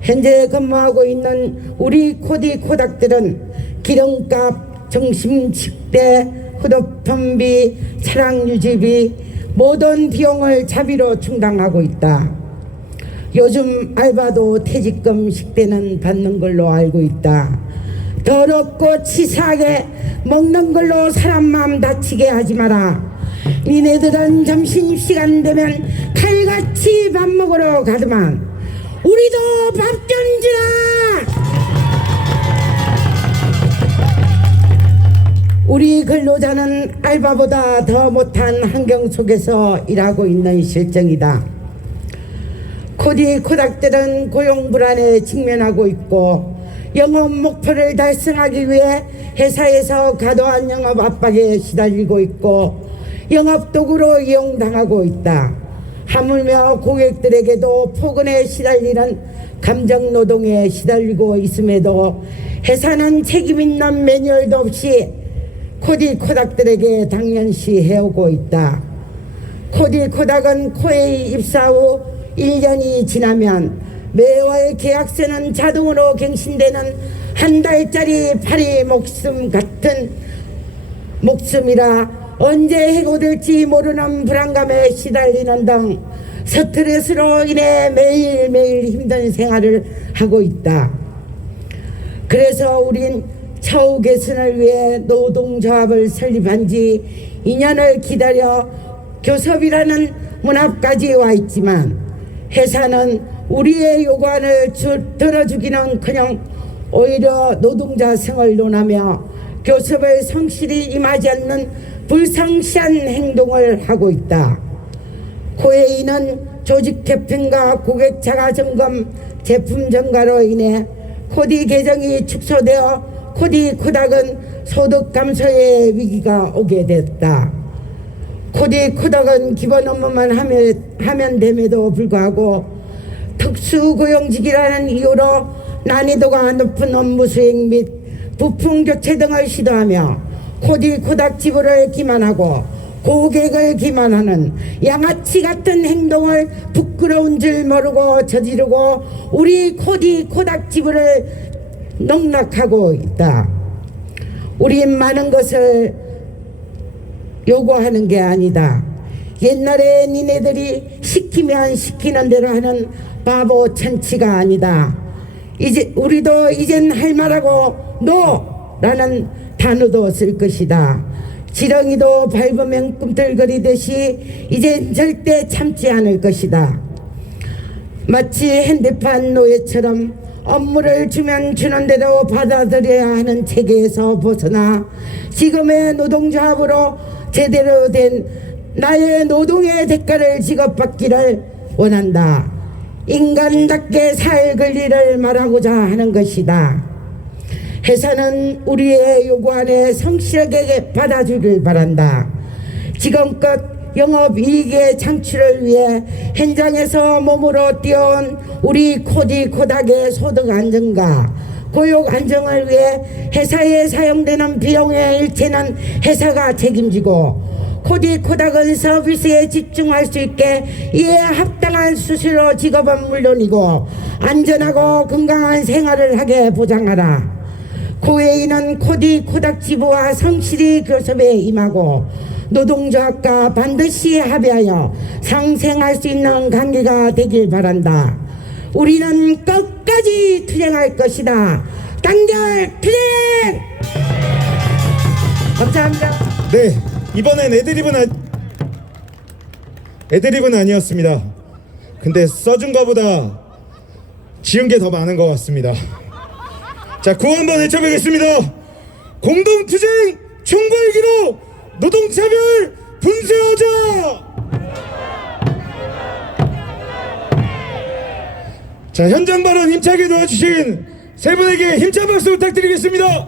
현재 근무하고 있는 우리 코디코닥들은 기름값, 점심 식대, 휴대폰비, 차량 유지비 모든 비용을 자비로 충당하고 있다. 요즘 알바도 퇴직금 식대는 받는 걸로 알고 있다. 더럽고 치사하게 먹는 걸로 사람 마음 다치게 하지 마라. 니네들은 점심시간 되면 칼같이 밥 먹으러 가더만 우리도 밥 좀 주라. 우리 근로자는 알바보다 더 못한 환경 속에서 일하고 있는 실정이다. 코디코닥들은 고용 불안에 직면하고 있고 영업 목표를 달성하기 위해 회사에서 과도한 영업 압박에 시달리고 있고 영업도구로 이용당하고 있다. 하물며 고객들에게도 폭언에 시달리는 감정노동에 시달리고 있음에도 회사는 책임있는 매뉴얼도 없이 코디코닥들에게 당연시 해오고 있다. 코디코닥은 코웨이 입사 후 1년이 지나면 매월 계약서는 자동으로 갱신되는 한 달짜리 파리 목숨 같은 목숨이라 언제 해고될지 모르는 불안감에 시달리는 등 스트레스로 인해 매일매일 힘든 생활을 하고 있다. 그래서 우린 처우 개선을 위해 노동조합을 설립한 지 2년을 기다려 교섭이라는 문 앞까지 와 있지만 회사는 우리의 요구안을 들어주기는커녕 오히려 노동자 성을 논하며 교섭에 성실히 임하지 않는 불성실한 행동을 하고 있다. 코웨이는 조직 개편과 고객 자가 점검, 제품 증가로 인해 코디 계정이 축소되어 코디 코닥은 소득 감소의 위기가 오게 됐다. 코디 코닥은 기본 업무만 하면 됨에도 불구하고 특수고용직이라는 이유로 난이도가 높은 업무 수행 및 부품 교체 등을 시도하며 코디 코닥 지불을 기만하고 고객을 기만하는 양아치 같은 행동을 부끄러운 줄 모르고 저지르고 우리 코디 코닥 지불을 농락하고 있다. 우린 많은 것을 요구하는 게 아니다. 옛날에 니네들이 시키면 시키는 대로 하는 바보 천치가 아니다. 이제 우리도 이젠 할 말하고 노라는 단어도 쓸 것이다. 지렁이도 밟으면 꿈틀거리듯이 이젠 절대 참지 않을 것이다. 마치 핸드폰 노예처럼 업무를 주면 주는 대로 받아들여야 하는 체계에서 벗어나 지금의 노동조합으로 제대로 된 나의 노동의 대가를 지급받기를 원한다. 인간답게 살 권리를 말하고자 하는 것이다. 회사는 우리의 요구안에 성실하게 받아주길 바란다. 지금껏 영업이익의 창출을 위해 현장에서 몸으로 뛰어온 우리 코디 코닥의 소득 안정과 고용 안정을 위해 회사에 사용되는 비용의 일체는 회사가 책임지고 코디 코닥은 서비스에 집중할 수 있게 이에 합당한 수수료 지급은 물론이고 안전하고 건강한 생활을 하게 보장하라. 코웨이는 코디 코닥 지부와 성실히 교섭에 임하고 노동조합과 반드시 합의하여 상생할 수 있는 관계가 되길 바란다. 우리는 끝까지 투쟁할 것이다. 단결 투쟁! 감사합니다. 네, 이번엔 애드립은 아니었습니다. 근데 써준 거보다 지은 게 더 많은 것 같습니다. 자, 구호 한번 외쳐보겠습니다. 공동투쟁 총궐기로 노동차별 분쇄하자! 자, 현장 발언 힘차게 도와주신 세 분에게 힘찬 박수 부탁드리겠습니다.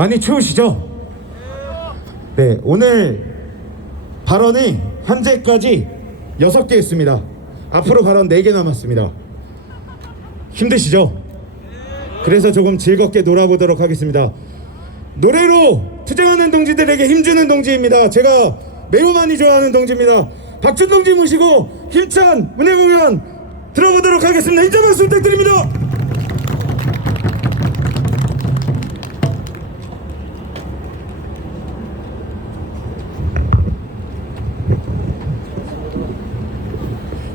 많이 추우시죠? 네, 오늘 발언이 현재까지 6개 있습니다. 앞으로 발언 4개 남았습니다. 힘드시죠? 그래서 조금 즐겁게 놀아보도록 하겠습니다. 노래로 투쟁하는 동지들에게 힘주는 동지입니다. 제가 매우 많이 좋아하는 동지입니다. 박준 동지 모시고 힘찬 무대 공연 들어보도록 하겠습니다. 인사 박수 부탁드립니다.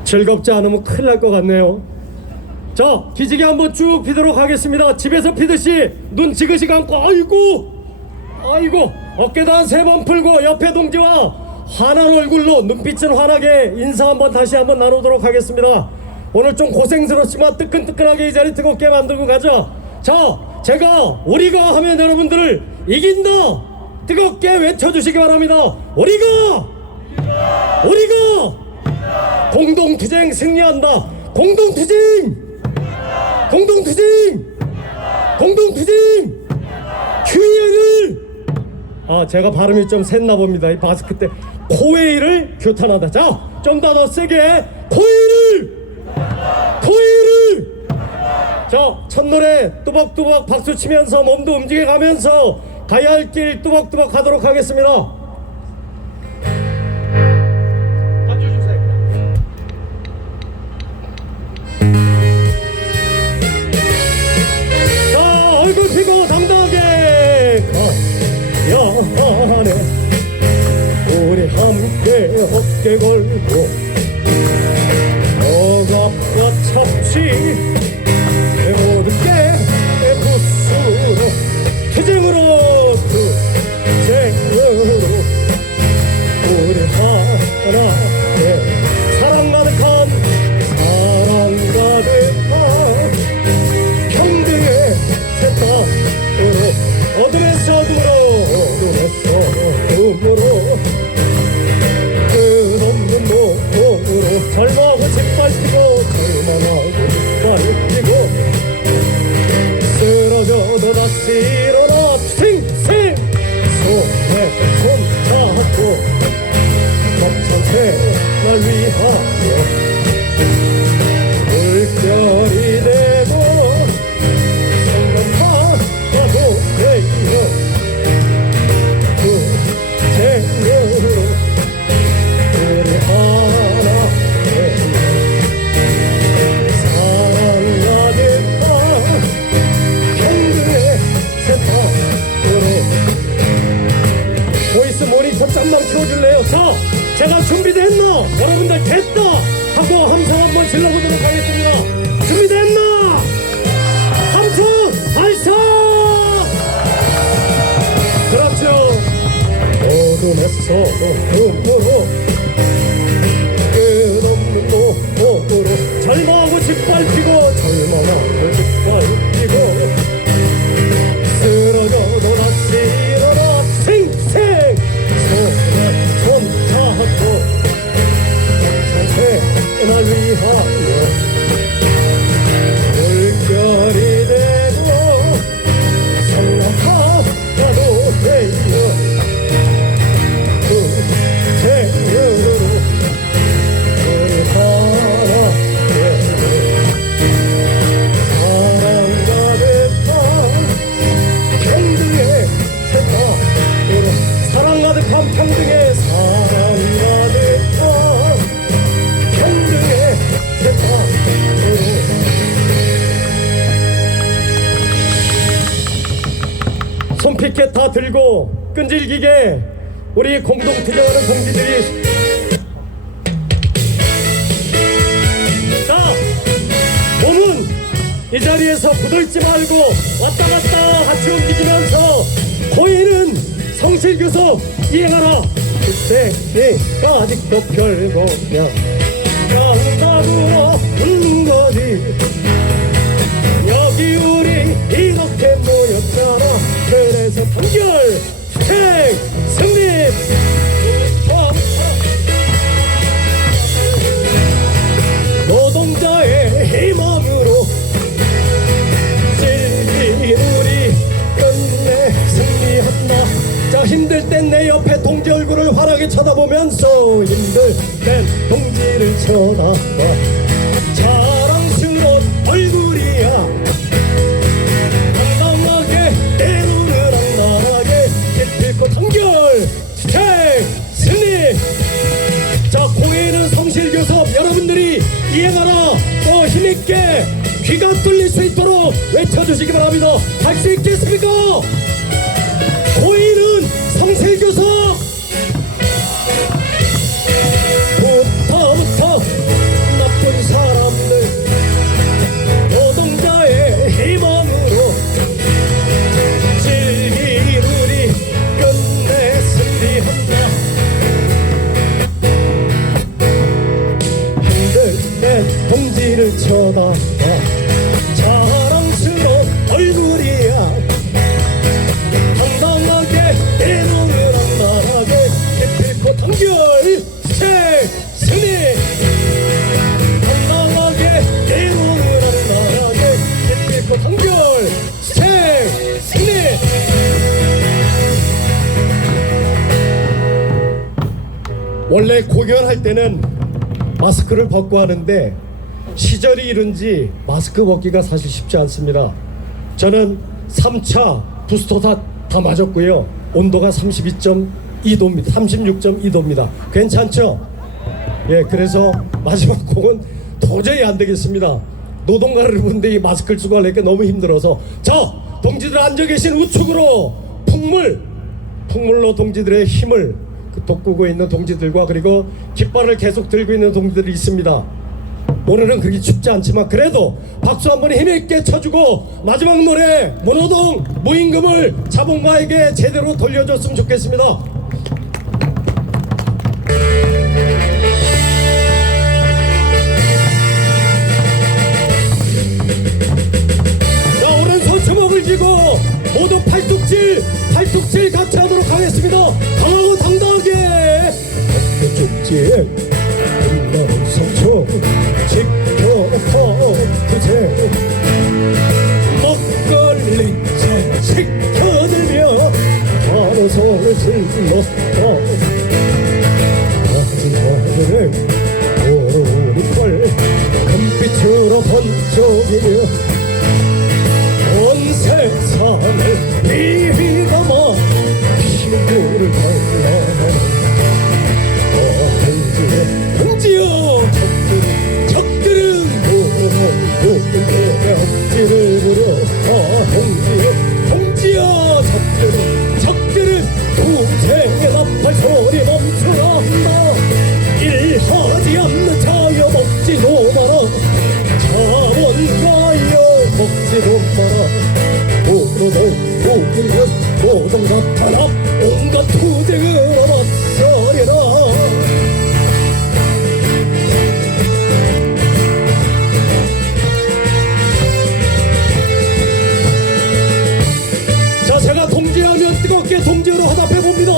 즐겁지 않으면 큰일 날 것 같네요. 자, 기지개 한번 쭉 피도록 하겠습니다. 집에서 피듯이 눈 지그시 감고 아이고 어깨도 한 3번 풀고 옆에 동지와 환한 얼굴로 눈빛은 환하게 인사 한번 다시 한번 나누도록 하겠습니다. 오늘 좀 고생스럽지만 뜨끈뜨끈하게 이 자리 뜨겁게 만들고 가자. 자, 우리가 하면 여러분들을 이긴다 뜨겁게 외쳐주시기 바랍니다. 우리가 공동투쟁 승리한다. 공동투쟁 휴일을 제가 발음이 좀 샜나 봅니다. 이 마스크 때 코웨이를 규탄하다. 자, 좀 더 세게 코웨이를 자, 첫노래 뚜벅뚜벅 박수 치면서 몸도 움직여 가면서 가야 할 길 뚜벅뚜벅 가도록 하겠습니다. 자, 얼굴 피고 당당하게 가야하네. 우리 함께 어깨 걸고 억압과 착취 모든 게 부수로 투쟁으로 우리 하나의 사랑 가득한 평등의 새땅으로 어둠에서 어둠으로 끝없는 몸으로 절망하고 짓밟히고 절망하고 짓밟히고 쓰러져도 다시 일어나 생생 손에 손 잡고 멈춰세 날 위하여 물결이 되고 성공하고 되어 투쟁으로 우리 하나 사랑 가득한 평등의 세상으로 보이스 모니터 잠만 켜줄래요? 자, 제가 준비됐나? 여러분들 됐다 하고 함성 한번 질러보도록 하겠습니다. 준비됐나? 함성 발사! 그렇죠. 어둠에서 어둠으로 끝없는 몸으로 절망하고 짓밟히고 절망하고 짓밟히고 쓰러져도 다시 일어나 생생 손에 손 잡고 날 위하여 물결이 되고 성남하나도 되어 투쟁으로 우리 하나 사랑 가득한 평등의 세상으로 사랑 가득한 평등의 사랑 가득한 평등의 세상으로 손피켓 다 들고 끈질기게 우리 공동투쟁하는 동지들이 자, 몸은 이 자리에서 굳어있지 말고 왔다 갔다 같이 움직이면서 고인은 성실교섭 이행하라. 그때가 아직도 별거냐 간다고 웃는 거지. 여기 우리 이렇게 모였잖아. 그래서 단결 투쟁 승리. 노동자의 희망으로 진리 우리 끝내 승리. 땐 내 옆에 동지 얼굴을 환하게 쳐다보면서 힘들땐 동지를 쳐다봐 자랑스러운 얼굴이야 당당하게 때로는 악랄하게 기필코 단결 스택 승리. 자, 코웨이는 성실교섭 여러분들이 이해하라 더 힘있게 귀가 뚫릴 수 있도록 외쳐주시기 바랍니다. 할 수 있겠습니까? 코웨이는 성실교섭 부터부터 나쁜 사람들 노동자의 희망으로 질기루리 끝내 승리한다. 힘들때 동지를 쳐다봐 자랑스러운 얼굴이야 당당하게 때로는 악랄하게 기필코 단결 스택 승리. 당당하게 때로는 악랄하게 기필코 단결 스택 승리. 원래 공연할 때는 마스크를 벗고 하는데 시절이 이른지 마스크 벗기가 사실 쉽지 않습니다. 저는 3차 부스터 다 맞았고요. 온도가 32.2도입니다. 36.2도입니다. 괜찮죠? 예, 그래서 마지막 곡은 도저히 안 되겠습니다. 노동가를 부는데 이 마스크를 쓰고 하려니까 너무 힘들어서 자, 동지들 앉아 계신 우측으로 풍물로 동지들의 힘을 돋구고 있는 동지들과 그리고 깃발을 계속 들고 있는 동지들이 있습니다. 오늘은 그렇게 춥지 않지만 그래도 박수 한 번 힘있게 쳐주고 마지막 노래 문호동 무임금을 자본가에게 제대로 돌려줬으면 좋겠습니다. 자, 오른손 주먹을 쥐고 모두 팔뚝질 같이 하도록 하겠습니다. 강하고 당당하게 팔뚝질 빛나는 상처 지켜주세 먹걸린 자 지켜들며 바로 손을 들렀다 같은 하늘을 오르니 펄 금빛으로 번쩍이며 온 세상을 비비감아 신고를 달라 동지여 적들은 모든 억지를 부려 동지여 적들은 투쟁의 나팔 소리 멈추라 한다. 일하지 않는 자여 먹지도 마라 자원가여 먹지도 마라 오늘은 모든 것 모든 나타나 온갖 투쟁을 맞서리라. 자, 제가 동지하면 뜨겁게 동지로 화답해봅니다.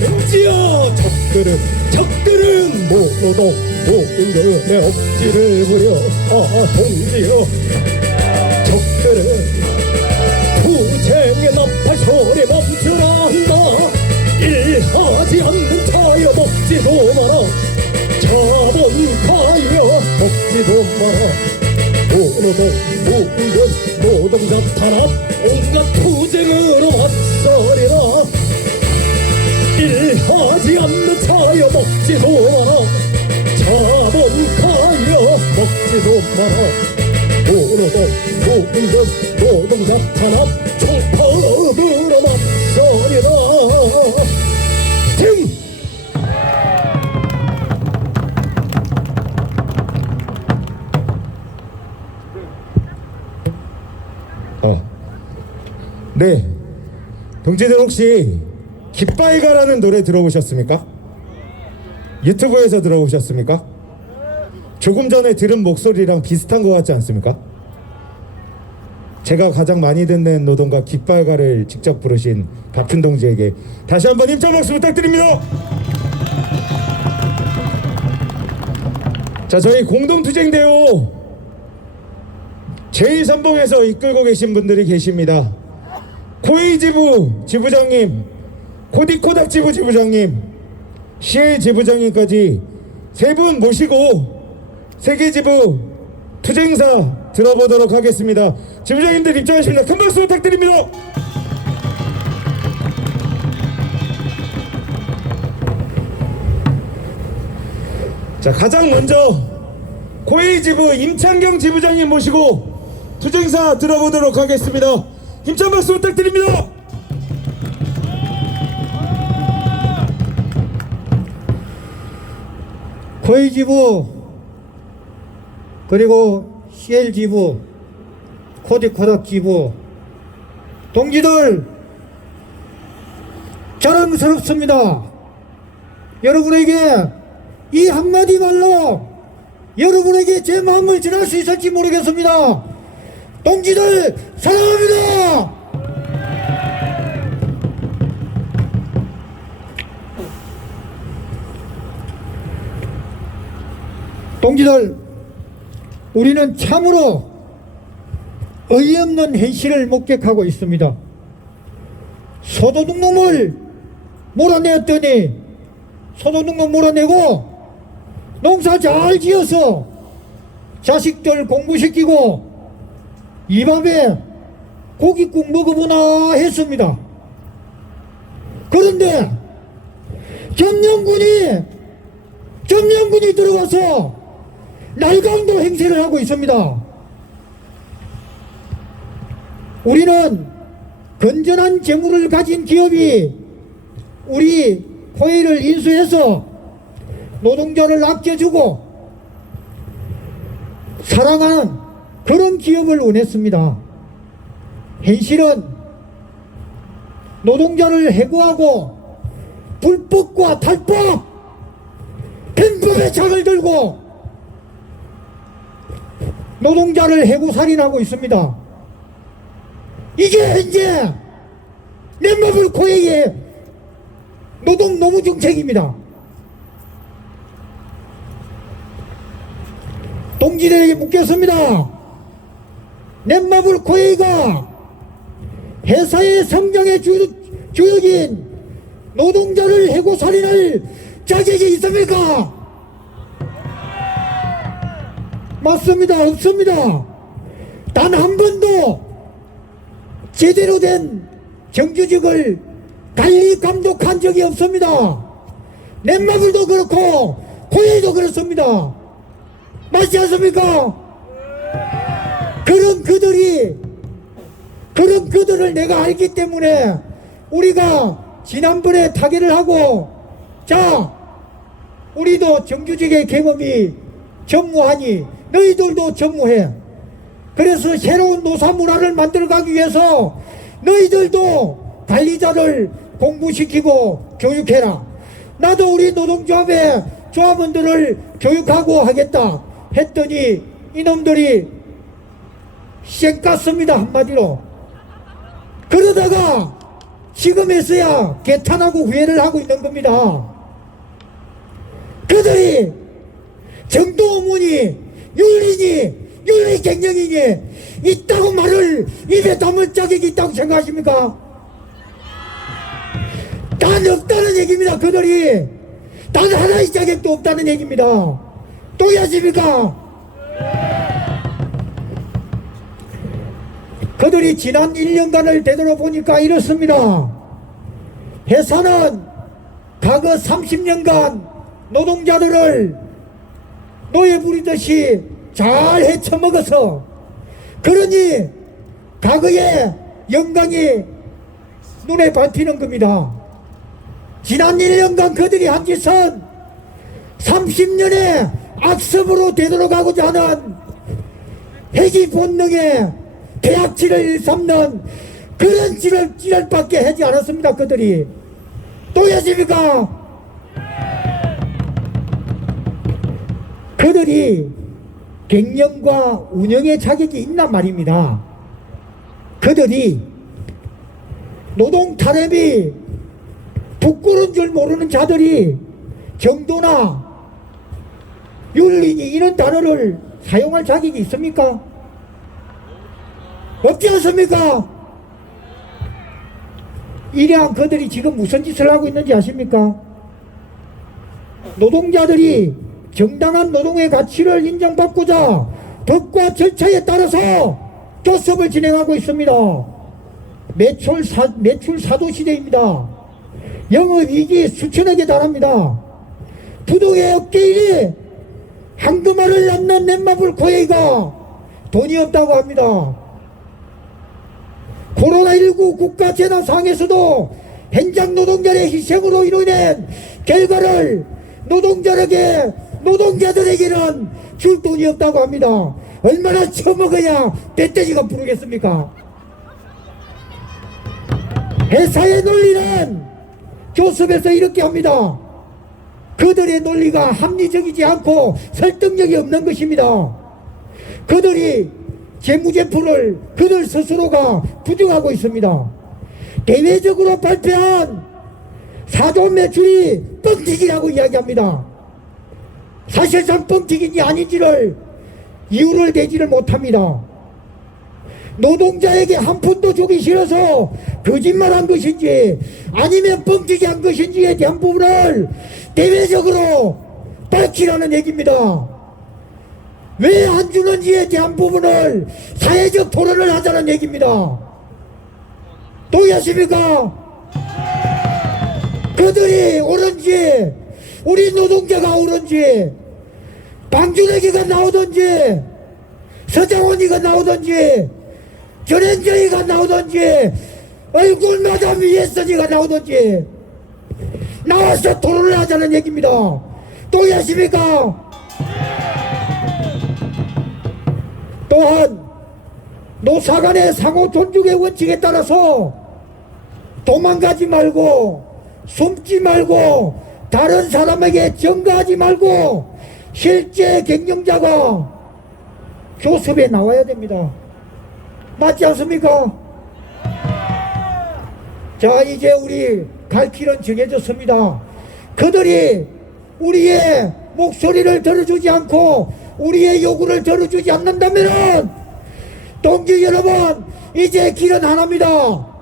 동지여 적들은 모두 모임금의 억지를 부려 동지여 적들은 투쟁의 나팔 소리 멈추라 한다. 일하지 않는 자여 먹지도 마라 자본가여 먹지도 마라 오늘은 모든 노동자 탄압 온갖 투쟁으로 맞서리라. 일하지 않는 자여 먹지도 마라 자본가여 먹지도 마라 오늘은 모든 노동자 탄압 총파업으로 맞서리라. 팀 네, 동지들 혹시 깃발가라는 노래 들어보셨습니까? 유튜브에서 들어보셨습니까? 조금 전에 들은 목소리랑 비슷한 것 같지 않습니까? 제가 가장 많이 듣는 노동가 깃발가를 직접 부르신 박춘 동지에게 다시 한번 힘찬 박수 부탁드립니다. 자, 저희 공동투쟁대요 제1선봉에서 이끌고 계신 분들이 계십니다. 코웨이 지부 지부장님, 코디코닥 지부 지부장님, CL 지부장님까지 세 분 모시고 세계 지부 투쟁사 들어보도록 하겠습니다. 지부장님들 입장하십니다. 큰 박수 부탁드립니다. 자, 가장 먼저 코웨이 지부 임창경 지부장님 모시고 투쟁사 들어보도록 하겠습니다. 힘찬 박수 부탁드립니다. 코웨이 지부 그리고 CL 지부 코디코닥 지부 동지들 자랑스럽습니다. 여러분에게 이 한마디 말로 여러분에게 제 마음을 전할 수 있을지 모르겠습니다. 동지들 사랑합니다. 동지들, 우리는 참으로 어이없는 현실을 목격하고 있습니다. 소도둑놈을 몰아내었더니 소도둑놈 몰아내고 농사 잘 지어서 자식들 공부시키고 이 밤에 고깃국 먹어보나 했습니다. 그런데 점령군이 들어와서 날강도 행세를 하고 있습니다. 우리는 건전한 재물을 가진 기업이 우리 코웨이를 인수해서 노동자를 아껴주고 사랑하는 그런 기업을 원했습니다. 현실은 노동자를 해고하고 불법과 탈법, 편법의 창을 들고 노동자를 해고살인하고 있습니다. 이게 현재 넷마블 코웨이의 노무 정책입니다. 동지들에게 묻겠습니다. 넷마블 코웨이가 회사의 성장의 주역인 노동자를 해고살인할 자격이 있습니까? 맞습니다. 없습니다. 단 한 번도 제대로 된 정규직을 관리 감독한 적이 없습니다. 넷마블도 그렇고 코웨이도 그렇습니다. 맞지 않습니까? 그런 그들을 내가 알기 때문에 우리가 지난번에 타결을 하고, 자, 우리도 정규직의 경험이 전무하니 너희들도 전무해. 그래서 새로운 노사 문화를 만들어가기 위해서 너희들도 관리자를 공부시키고 교육해라. 나도 우리 노동조합의 조합원들을 교육하고 하겠다 했더니 이놈들이 쌩 깠습니다. 한마디로. 그러다가 지금에서야 개탄하고 후회를 하고 있는 겁니다. 그들이 정도어머니 윤리경영이니 있다고 말을 입에 담을 자격이 있다고 생각하십니까? 단 없다는 얘기입니다. 그들이 단 하나의 자격도 없다는 얘기입니다. 동의하십니까? 그들이 지난 1년간을 되돌아보니까 이렇습니다. 회사는 과거 30년간 노동자들을 노예 부리듯이 잘 헤쳐먹어서, 그러니 과거의 영광이 눈에 밟히는 겁니다. 지난 1년간 그들이 한 짓은 30년의 악습으로 되돌아가고자 하는 회기 본능의 대악질을 일삼는 그런 지랄밖에 하지 않았습니다. 그들이. 동의하십니까? 그들이 경영과 운영의 자격이 있단 말입니다. 그들이 노동 탄압이 부끄러운 줄 모르는 자들이 정도나 윤리니 이런 단어를 사용할 자격이 있습니까? 없지 않습니까? 이러한 그들이 지금 무슨 짓을 하고 있는지 아십니까? 노동자들이 정당한 노동의 가치를 인정받고자 법과 절차에 따라서 교섭을 진행하고 있습니다. 매출 사도 시대입니다. 영업이익이 수천억에 달합니다. 부동의 업계인이 한금알을 낳는 넷마블 코웨이가 돈이 없다고 합니다. 코로나19 국가재난 상황에서도 현장 노동자의 희생으로 이뤄낸 결과를 노동자들에게는 줄 돈이 없다고 합니다. 얼마나 처먹어야 멧돼지가 부르겠습니까? 회사의 논리는 교섭에서 이렇게 합니다. 그들의 논리가 합리적이지 않고 설득력이 없는 것입니다. 그들이 재무제표를 그들 스스로가 부정하고 있습니다. 대외적으로 발표한 사전 매출이 뻥튀기라고 이야기합니다. 사실상 뻥튀기인지 아닌지를 이유를 대지를 못합니다. 노동자에게 한 푼도 주기 싫어서 거짓말한 것인지 아니면 뻥튀기 한 것인지에 대한 부분을 대외적으로 밝히라는 얘기입니다. 왜 안 주는지에 대한 부분을 사회적 토론을 하자는 얘기입니다. 동의하십니까? 그들이 옳은지 우리 노동자가 옳은지 방준혁이가 나오든지 서장훈이가 나오든지 전현정이가 나오든지 얼굴마다 위에서지가 나오든지 나와서 토론을 하자는 얘기입니다. 동의하십니까? 또한 노사 간의 상호 존중의 원칙에 따라서 도망가지 말고 숨지 말고 다른 사람에게 전가하지 말고 실제 경영자가 교섭에 나와야 됩니다. 맞지 않습니까? 자, 이제 우리 갈 길은 정해졌습니다. 그들이 우리의 목소리를 들어주지 않고 우리의 요구를 들어주지 않는다면 동지 여러분, 이제 길은 하나입니다.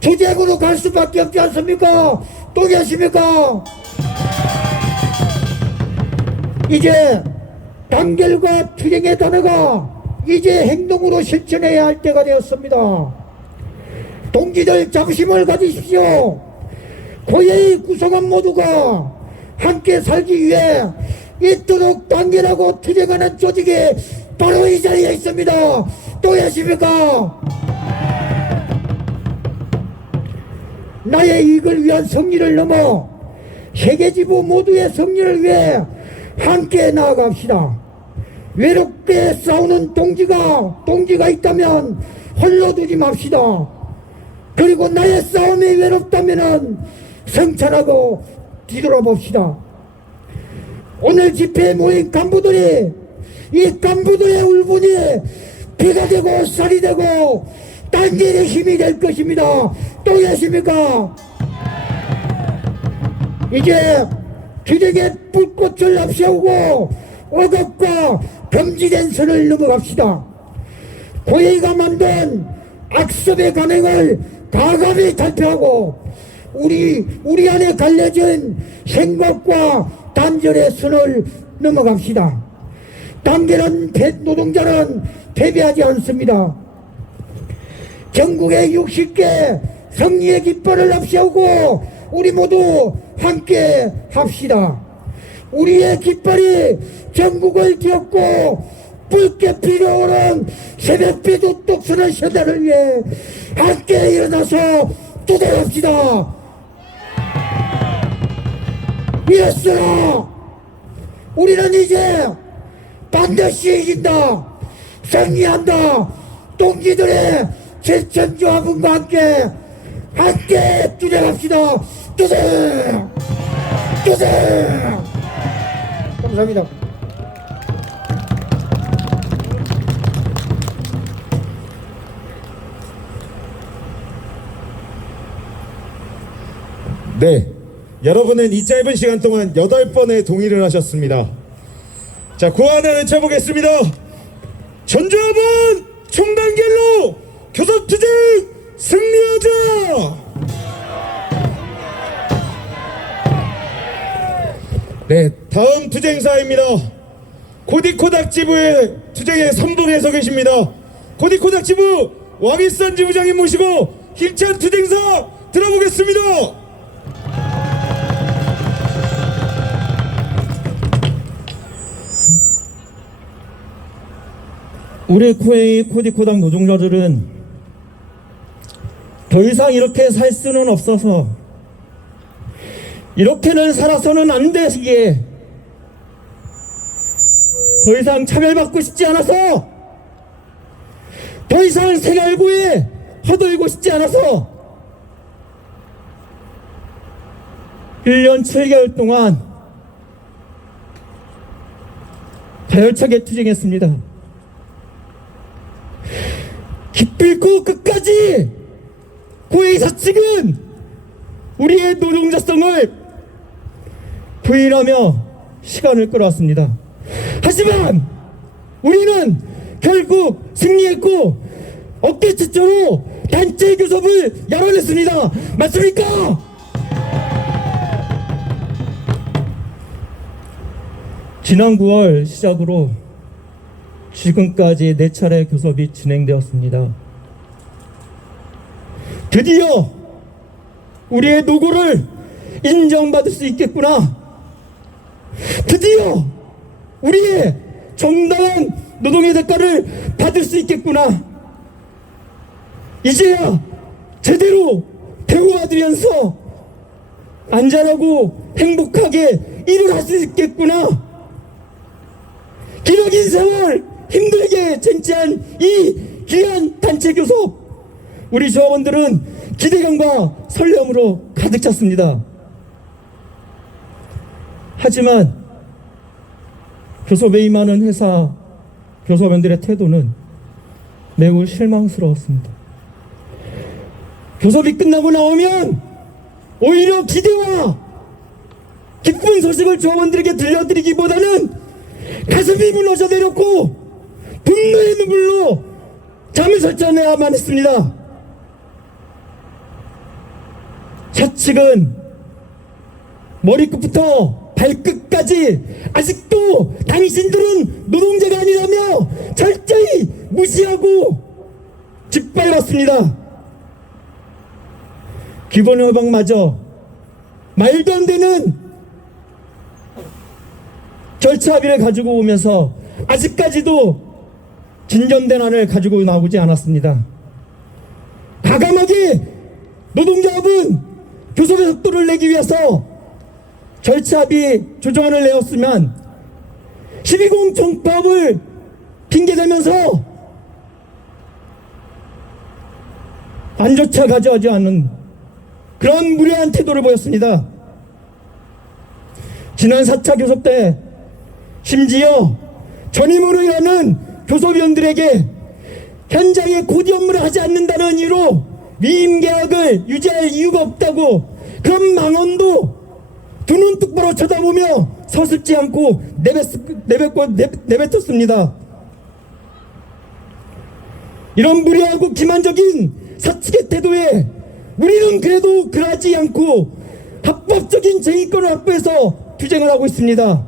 투쟁으로 갈 수밖에 없지 않습니까? 동의하십니까? 이제 단결과 투쟁의 단어가 이제 행동으로 실천해야 할 때가 되었습니다. 동지들 자부심을 가지십시오. 고해의 구성원 모두가 함께 살기 위해 이토록 단결하고 투쟁하는 조직이 바로 이 자리에 있습니다. 동의하십니까? 나의 이익을 위한 승리를 넘어 세계지부 모두의 승리를 위해 함께 나아갑시다. 외롭게 싸우는 동지가 있다면 홀로 두지 맙시다. 그리고 나의 싸움이 외롭다면 성찰하고 뒤돌아봅시다. 오늘 집회에 모인 간부들이 이 간부들의 울분이 피가 되고 쌀이 되고 단결의 힘이 될 것입니다. 동의하십니까? 이제 투쟁의 불꽃을 앞세우고 억압과 금지된 선을 넘어갑시다. 고해가 만든 악습의 관행을 과감히 탈피하고 우리 안에 갈려진 생각과 단절의 선을 넘어갑시다. 단결한 노동자는 패배하지 않습니다. 전국의 60개 승리의 깃발을 앞세우고 우리 모두 함께 합시다. 우리의 깃발이 전국을 뒤엎고 붉게 피어오른 새벽빛 우뚝 서는 세대를 위해 함께 일어나서 투쟁합시다. 이었으나 우리는 이제 반드시 이긴다. 승리한다. 동지들의 실천조합과 함께 투쟁합시다. 투쟁! 감사합니다. 네, 여러분은 이 짧은 시간 동안 8번의 동의를 하셨습니다. 자, 고하나 외쳐보겠습니다. 전조합은 총단결로 교섭투쟁 승리하자! 네, 다음 투쟁사입니다. 코디코닥 지부의 투쟁에 선봉에 서 계십니다. 코디코닥 지부 왕일산 지부장님 모시고 힘찬 투쟁사 들어보겠습니다. 우리 코웨이 코디코닥 노동자들은 더 이상 이렇게 살 수는 없어서, 이렇게는 살아서는 안 되시기에 더 이상 차별받고 싶지 않아서, 더 이상 생활고에 허들고 싶지 않아서 1년 7개월 동안 가열차게 투쟁했습니다. 기필코 끝까지 코웨이 사측은 우리의 노동자성을 부인하며 시간을 끌어왔습니다. 하지만 우리는 결국 승리했고 어깨치처로 단체 교섭을 열어냈습니다. 맞습니까? 지난 9월 시작으로 지금까지 4차례 교섭이 진행되었습니다. 드디어 우리의 노고를 인정받을 수 있겠구나. 드디어 우리의 정당한 노동의 대가를 받을 수 있겠구나. 이제야 제대로 배우아들면서 안전하고 행복하게 일을 할 수 있겠구나. 기러긴 세월 힘들게 쟁취한 이 귀한 단체 교섭, 우리 조합원들은 기대감과 설렘으로 가득 찼습니다. 하지만 교섭에 임하는 회사 교섭원들의 태도는 매우 실망스러웠습니다. 교섭이 끝나고 나오면 오히려 기대와 기쁜 소식을 조합원들에게 들려드리기보다는 가슴이 무너져 내렸고 분노의 눈물로 잠을 설쳐내야만 했습니다. 사측은 머리끝부터 발끝까지 아직도 당신들은 노동자가 아니라며 철저히 무시하고 짓밟았습니다. 기본협약마저 말도 안 되는 절차 합의를 가지고 오면서 아직까지도 진전된 안을 가지고 나오지 않았습니다. 과감하게 노동조합은 교섭의 속도를 내기 위해서 절차 합의 조정안을 내었으면 12공 총파업을 핑계대면서 안조차 가져가지 않는 그런 무례한 태도를 보였습니다. 지난 4차 교섭 때 심지어 전임으로 일하는 교섭위원들에게 현장에 고디 업무를 하지 않는다는 이유로 위임계약을 유지할 이유가 없다고 그런 망언도 두 눈 똑바로 쳐다보며 서슴지 않고 내뱉었습니다. 이런 무례하고 기만적인 사측의 태도에 우리는 그래도 그러지 않고 합법적인 쟁의권을 확보해서 투쟁을 하고 있습니다.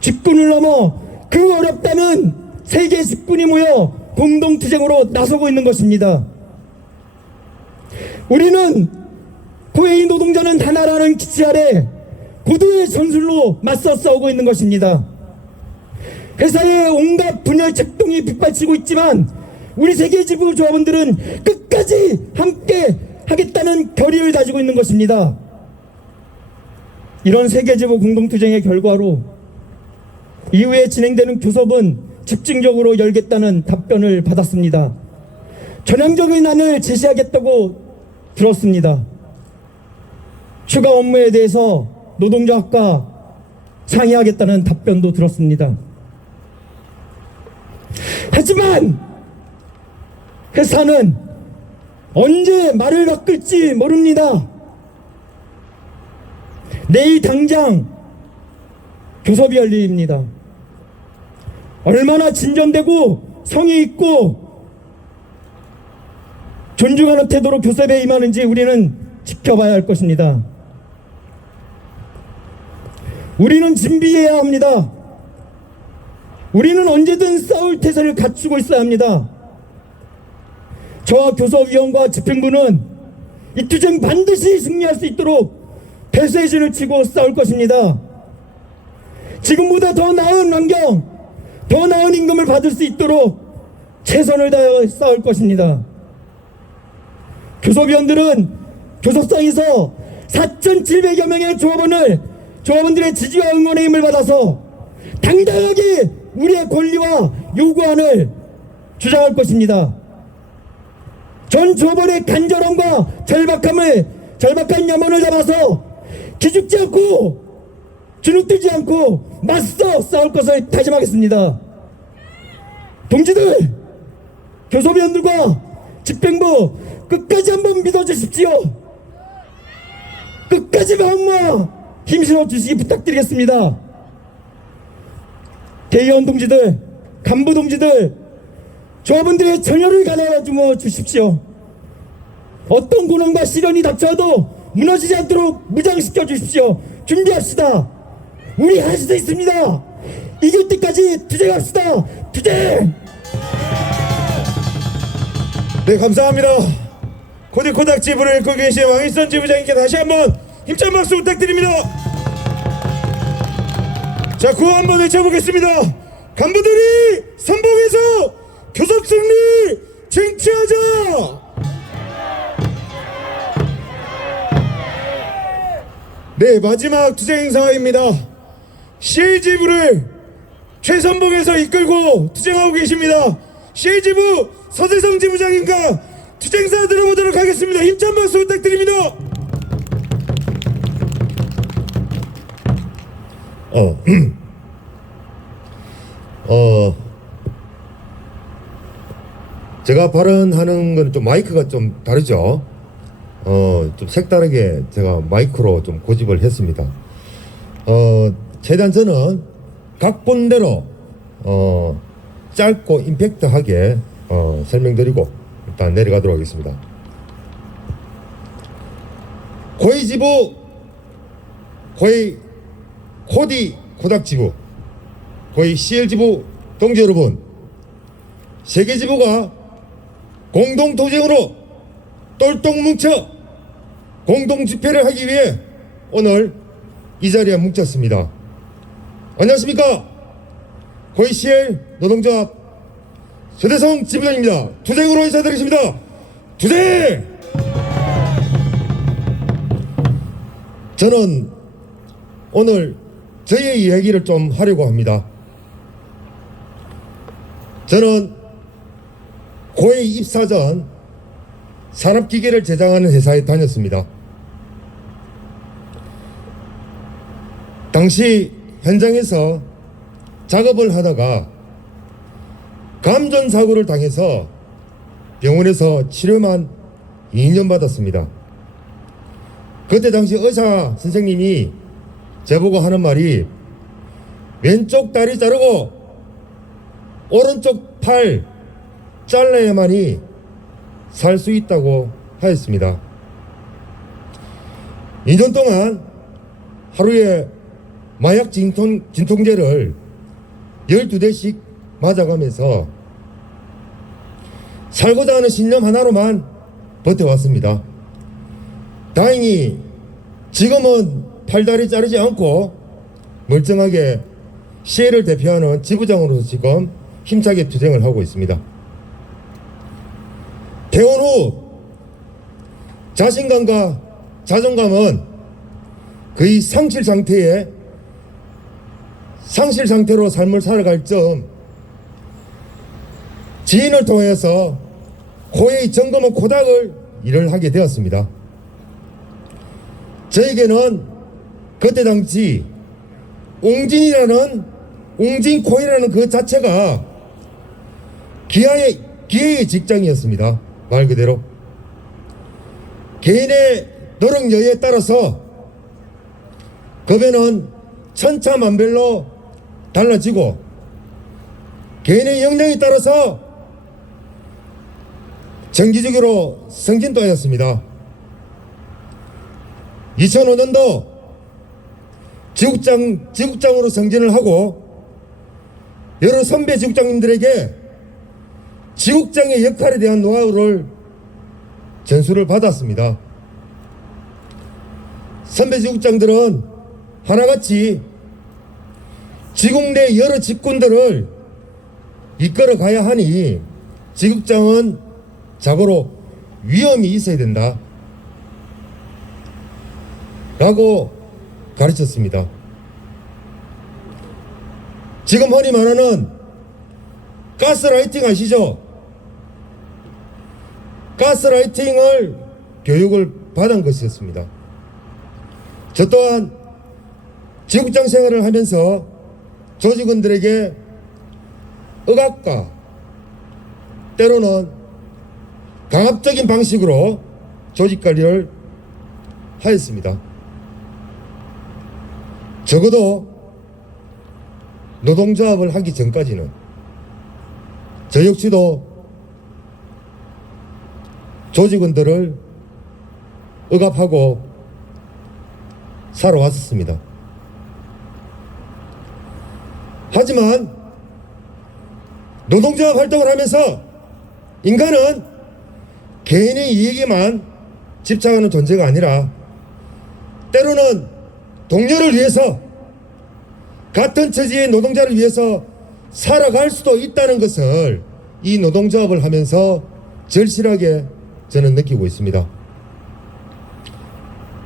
직군을 넘어 그 어렵다는 세계 직군이 모여 공동투쟁으로 나서고 있는 것입니다. 우리는 코웨이 노동자는 하나라는 기치 아래 고도의 전술로 맞서 싸우고 있는 것입니다. 회사의 온갖 분열 책동이 빗발치고 있지만 우리 세계지부 조합원들은 끝까지 함께 하겠다는 결의를 다지고 있는 것입니다. 이런 세계지부 공동투쟁의 결과로 이후에 진행되는 교섭은 집중적으로 열겠다는 답변을 받았습니다. 전향적인 안을 제시하겠다고 들었습니다. 추가 업무에 대해서 노동조합과 상의하겠다는 답변도 들었습니다. 하지만 회사는 언제 말을 바꿀지 모릅니다. 내일 당장 교섭이 열립니다. 얼마나 진전되고 성의 있고 존중하는 태도로 교섭에 임하는지 우리는 지켜봐야 할 것입니다. 우리는 준비해야 합니다. 우리는 언제든 싸울 태세를 갖추고 있어야 합니다. 저와 교섭위원과 집행부는 이 투쟁 반드시 승리할 수 있도록 배수의 진을 치고 싸울 것입니다. 지금보다 더 나은 환경, 더 나은 임금을 받을 수 있도록 최선을 다해 싸울 것입니다. 교섭위원들은 교섭상에서 4,700여 명의 조합원들의 지지와 응원의 힘을 받아서 당당하게 우리의 권리와 요구안을 주장할 것입니다. 전 조합원의 간절함과 절박한 염원을 담아서 기죽지 않고 주눅들지 않고 맞서 싸울 것을 다짐하겠습니다. 동지들, 교섭위원들과 집행부 끝까지 한번 믿어주십시오. 끝까지 마음과 힘실어 주시기 부탁드리겠습니다. 대의원 동지들, 간부 동지들, 조합원들의 전열을 가다듬어 주십시오. 어떤 고난과 시련이 닥쳐도 무너지지 않도록 무장시켜 주십시오. 준비합시다. 우리 할 수도 있습니다. 이길 때까지 투쟁합시다. 투쟁! 네, 감사합니다. 코디코닥 지부를 읽고 계신 왕일선 지부장님께 다시 한번 힘찬 박수 부탁드립니다. 자, 구호 한번 외쳐보겠습니다. 간부들이 선봉에서 교섭 승리 쟁취하자. 네, 마지막 투쟁 상황입니다. CL지부를 최선봉에서 이끌고 투쟁하고 계십니다. CL지부 서재성 지부장님과 투쟁사 들어보도록 하겠습니다. 힘찬 박수 부탁드립니다. 제가 발언하는 건 좀 마이크가 좀 다르죠. 좀 색다르게 제가 마이크로 좀 고집을 했습니다. 최대한 저는 각본대로 짧고 임팩트하게 설명드리고 일단 내려가도록 하겠습니다. 고위지부, 코디 코닥지부, 고위 CL지부 동지 여러분, 세계지부가 공동투쟁으로 똘똘 뭉쳐 공동집회를 하기 위해 오늘 이 자리에 뭉쳤습니다. 안녕하십니까? 고위 CL 노동조합 서대성 지부장입니다. 투쟁으로 인사드리겠습니다. 투쟁! 저는 오늘 저의 이야기를 좀 하려고 합니다. 저는 고위 입사 전 산업기계를 제작하는 회사에 다녔습니다. 당시 현장에서 작업을 하다가 감전사고를 당해서 병원에서 치료만 2년 받았습니다. 그때 당시 의사 선생님이 저보고 하는 말이 왼쪽 다리 자르고 오른쪽 팔 잘라야만이 살 수 있다고 하였습니다. 2년 동안 하루에 마약 진통제를 12대씩 맞아가면서 살고자 하는 신념 하나로만 버텨왔습니다. 다행히 지금은 팔다리 자르지 않고 멀쩡하게 CL을 대표하는 지부장으로서 지금 힘차게 투쟁을 하고 있습니다. 퇴원 후 자신감과 자존감은 거의 상실 상태로 삶을 살아갈 점 지인을 통해서 코웨이 점검원 코닥을 일을 하게 되었습니다. 저에게는 그때 당시 웅진코웨이라는 그 자체가 기회의 직장이었습니다. 말 그대로 개인의 노력 여유에 따라서 급여는 천차만별로 달라지고 개인의 역량에 따라서 정기적으로 승진도 하였습니다. 2005년도 지국장으로 승진을 하고 여러 선배 지국장님들에게 지국장의 역할에 대한 노하우를 전수를 받았습니다. 선배 지국장들은 하나같이 지국 내 여러 직군들을 이끌어 가야 하니 지국장은 자고로 위험이 있어야 된다 라고 가르쳤습니다. 지금 흔히 말하는 가스라이팅 아시죠? 가스라이팅을 교육을 받은 것이었습니다. 저 또한 지국장 생활을 하면서 조직원들에게 억압과 때로는 강압적인 방식으로 조직관리를 하였습니다. 적어도 노동조합을 하기 전까지는 저 역시도 조직원들을 억압하고 살아왔습니다. 하지만 노동조합 활동을 하면서 인간은 개인의 이익에만 집착하는 존재가 아니라 때로는 동료를 위해서 같은 처지의 노동자를 위해서 살아갈 수도 있다는 것을 이 노동조합을 하면서 절실하게 저는 느끼고 있습니다.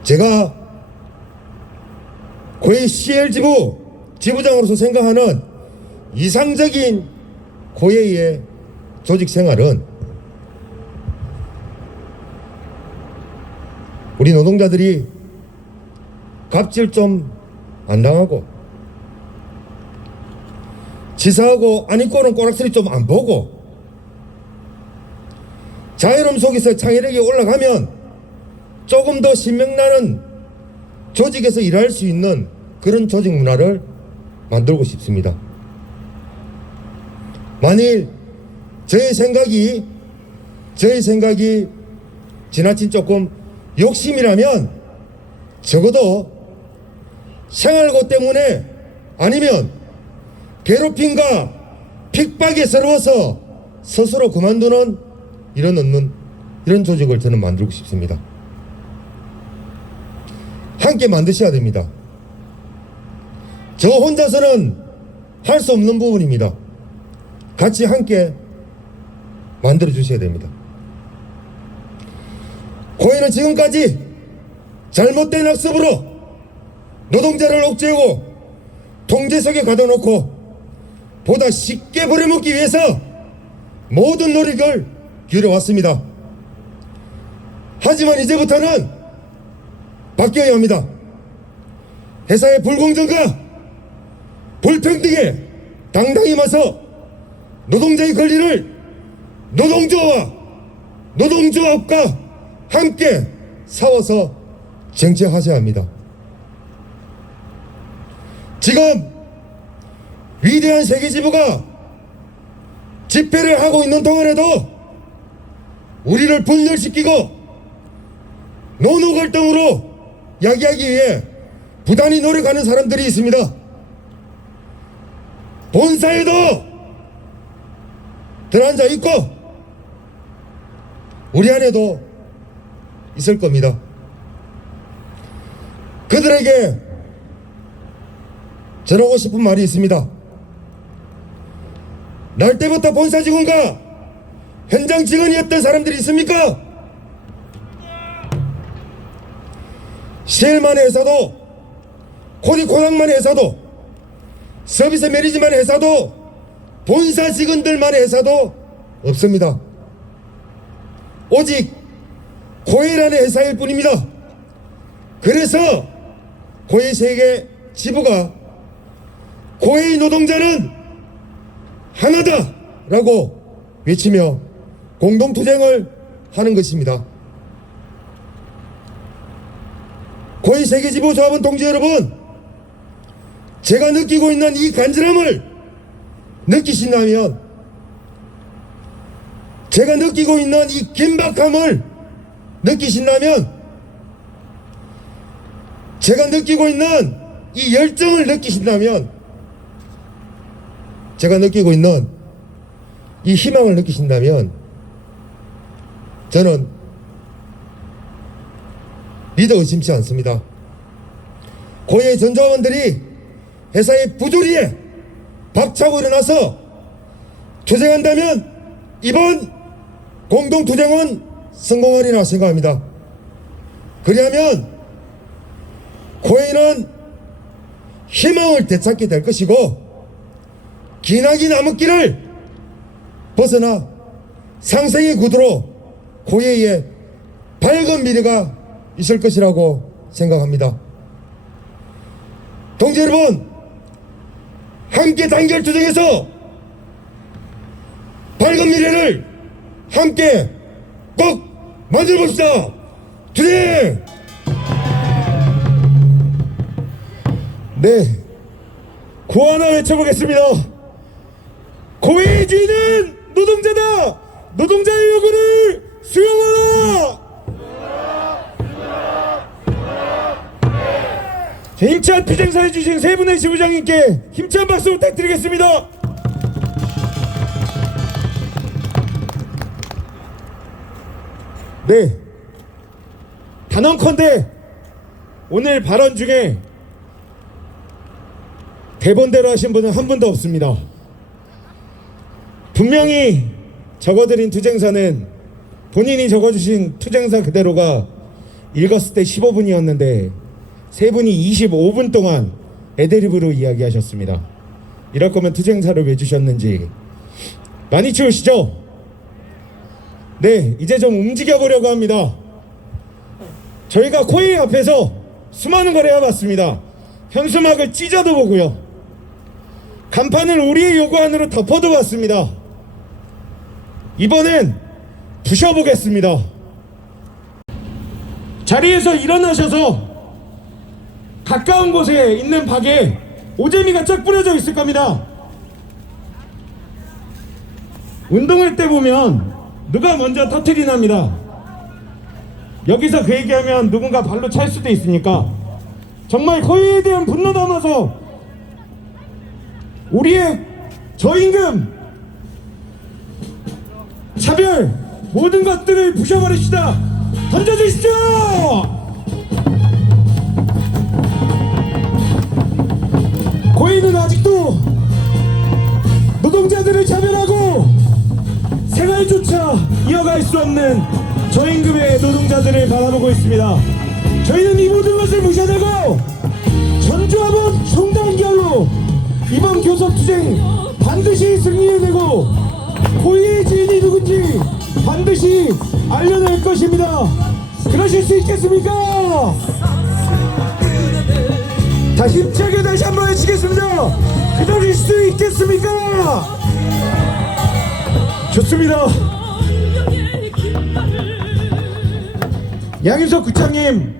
제가 고의 CL 지부장으로서 생각하는 이상적인 고해의 조직 생활은 우리 노동자들이 갑질 좀 안 당하고 치사하고 안 입고는 꼬락서리 좀 안 보고 자유로움 속에서 창의력이 올라가면 조금 더 신명나는 조직에서 일할 수 있는 그런 조직 문화를 만들고 싶습니다. 만일 저의 생각이 지나친 조금 욕심이라면 적어도 생활고 때문에 아니면 괴롭힘과 핍박에 서러워서 스스로 그만두는 이런 조직을 저는 만들고 싶습니다. 함께 만드셔야 됩니다. 저 혼자서는 할 수 없는 부분입니다. 같이 함께 만들어 주셔야 됩니다. 고해는 지금까지 잘못된 학습으로 노동자를 옥죄고 통제 속에 가둬놓고 보다 쉽게 버려먹기 위해서 모든 노력을 기울여왔습니다. 하지만 이제부터는 바뀌어야 합니다. 회사의 불공정과 불평등에 당당히 맞서 노동자의 권리를 노동조합과 함께 싸워서 쟁취하셔야 합니다. 지금 위대한 세계지부가 집회를 하고 있는 동안에도 우리를 분열시키고 노노갈등으로 야기하기 위해 부단히 노력하는 사람들이 있습니다. 본사에도 들어앉아 있고 우리 안에도 있을 겁니다. 그들에게 전하고 싶은 말이 있습니다. 날 때부터 본사 직원과 현장 직원이었던 사람들이 있습니까? CL만의 회사도 코디코닥만의 회사도 서비스 매니지만의 회사도 본사 직원들만의 회사도 없습니다. 오직 고해라는 회사일 뿐입니다. 그래서 고해 세계 지부가 고해의 노동자는 하나다 라고 외치며 공동투쟁을 하는 것입니다. 고해 세계지부 조합원 동지 여러분, 제가 느끼고 있는 이 간절함을 느끼신다면 제가 느끼고 있는 이 긴박함을 느끼신다면, 제가 느끼고 있는 이 열정을 느끼신다면, 제가 느끼고 있는 이 희망을 느끼신다면, 저는 믿어 의심치 않습니다. 고위의 전조원들이 회사의 부조리에 박차고 일어나서 투쟁한다면 이번 공동투쟁은 성공하리라 생각합니다. 그리하면 고위는 희망을 되찾게 될 것이고, 기나긴 암흑기를 벗어나 상생의 구도로 고위의 밝은 미래가 있을 것이라고 생각합니다. 동지 여러분, 함께 단결 투쟁해서 밝은 미래를 함께 꼭 만들어 봅시다. 투쟁! 네, 구호 하나 외쳐보겠습니다. 고위의 주인은 노동자다. 노동자의 요구를 수용하라. 힘찬 투쟁사에 주신 세 분의 지부장님께 힘찬 박수 부탁드리겠습니다. 네, 단언컨대 오늘 발언 중에 대본대로 하신 분은 한 분도 없습니다. 분명히 적어드린 투쟁사는 본인이 적어주신 투쟁사 그대로가 읽었을 때 15분이었는데 세 분이 25분 동안 애드립으로 이야기하셨습니다. 이럴 거면 투쟁사를 왜 주셨는지 많이 추우시죠? 네, 이제 좀 움직여보려고 합니다. 저희가 코웨이 앞에서 수많은 걸 해와봤습니다. 현수막을 찢어도 보고요, 간판을 우리의 요구 안으로 덮어도 봤습니다. 이번엔 부셔보겠습니다. 자리에서 일어나셔서 가까운 곳에 있는 박에 오재미가 쫙 뿌려져 있을 겁니다. 운동할 때 보면 누가 먼저 터트리납니다. 여기서 그 얘기하면 누군가 발로 찰 수도 있으니까 정말 코웨이에 대한 분노 담아서 우리의 저임금, 차별, 모든 것들을 부셔버립시다. 던져주시죠. 고인은 아직도 노동자들을 차별하고 생활조차 이어갈 수 없는 저임금의 노동자들을 바라보고 있습니다. 저희는 이 모든 것을 무시하고 전주합원 총단결로 이번 교섭투쟁 반드시 승리해내고 고위의 주인이 누군지 반드시 알려낼 것입니다. 그러실 수 있겠습니까? 힘차게 다시 한번 외치겠습니다. 그러실 수 있겠습니까? 좋습니다. 양윤석 국장님,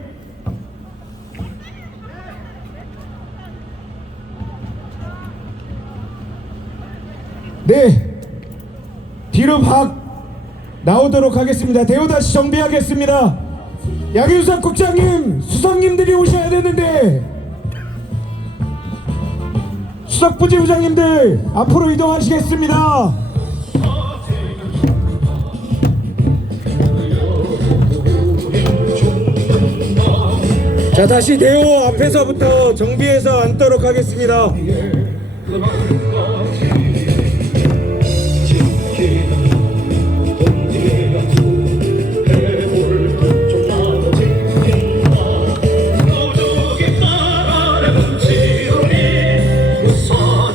네, 뒤로 박 나오도록 하겠습니다. 대우 다시 정비하겠습니다. 양윤석 국장님, 수석님들이 오셔야 되는데 수석부지부장님들 앞으로 이동하시겠습니다. 자, 다시 대호 앞에서부터 정비해서 앉도록 하겠습니다.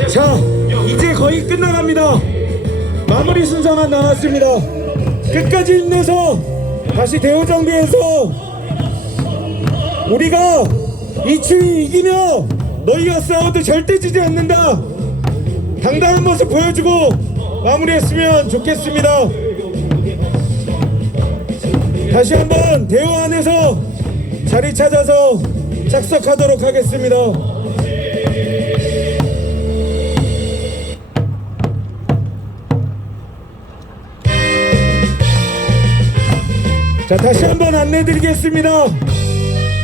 자, 이제 거의 끝나갑니다. 마무리 순서만 남았습니다. 끝까지 힘내서 다시 대우 정비해서 우리가 이 추위 이기며 너희가 싸워도 절대 지지 않는다, 당당한 모습 보여주고 마무리했으면 좋겠습니다. 다시 한번 대우 안에서 자리 찾아서 착석하도록 하겠습니다. 자, 다시 한번 안내드리겠습니다.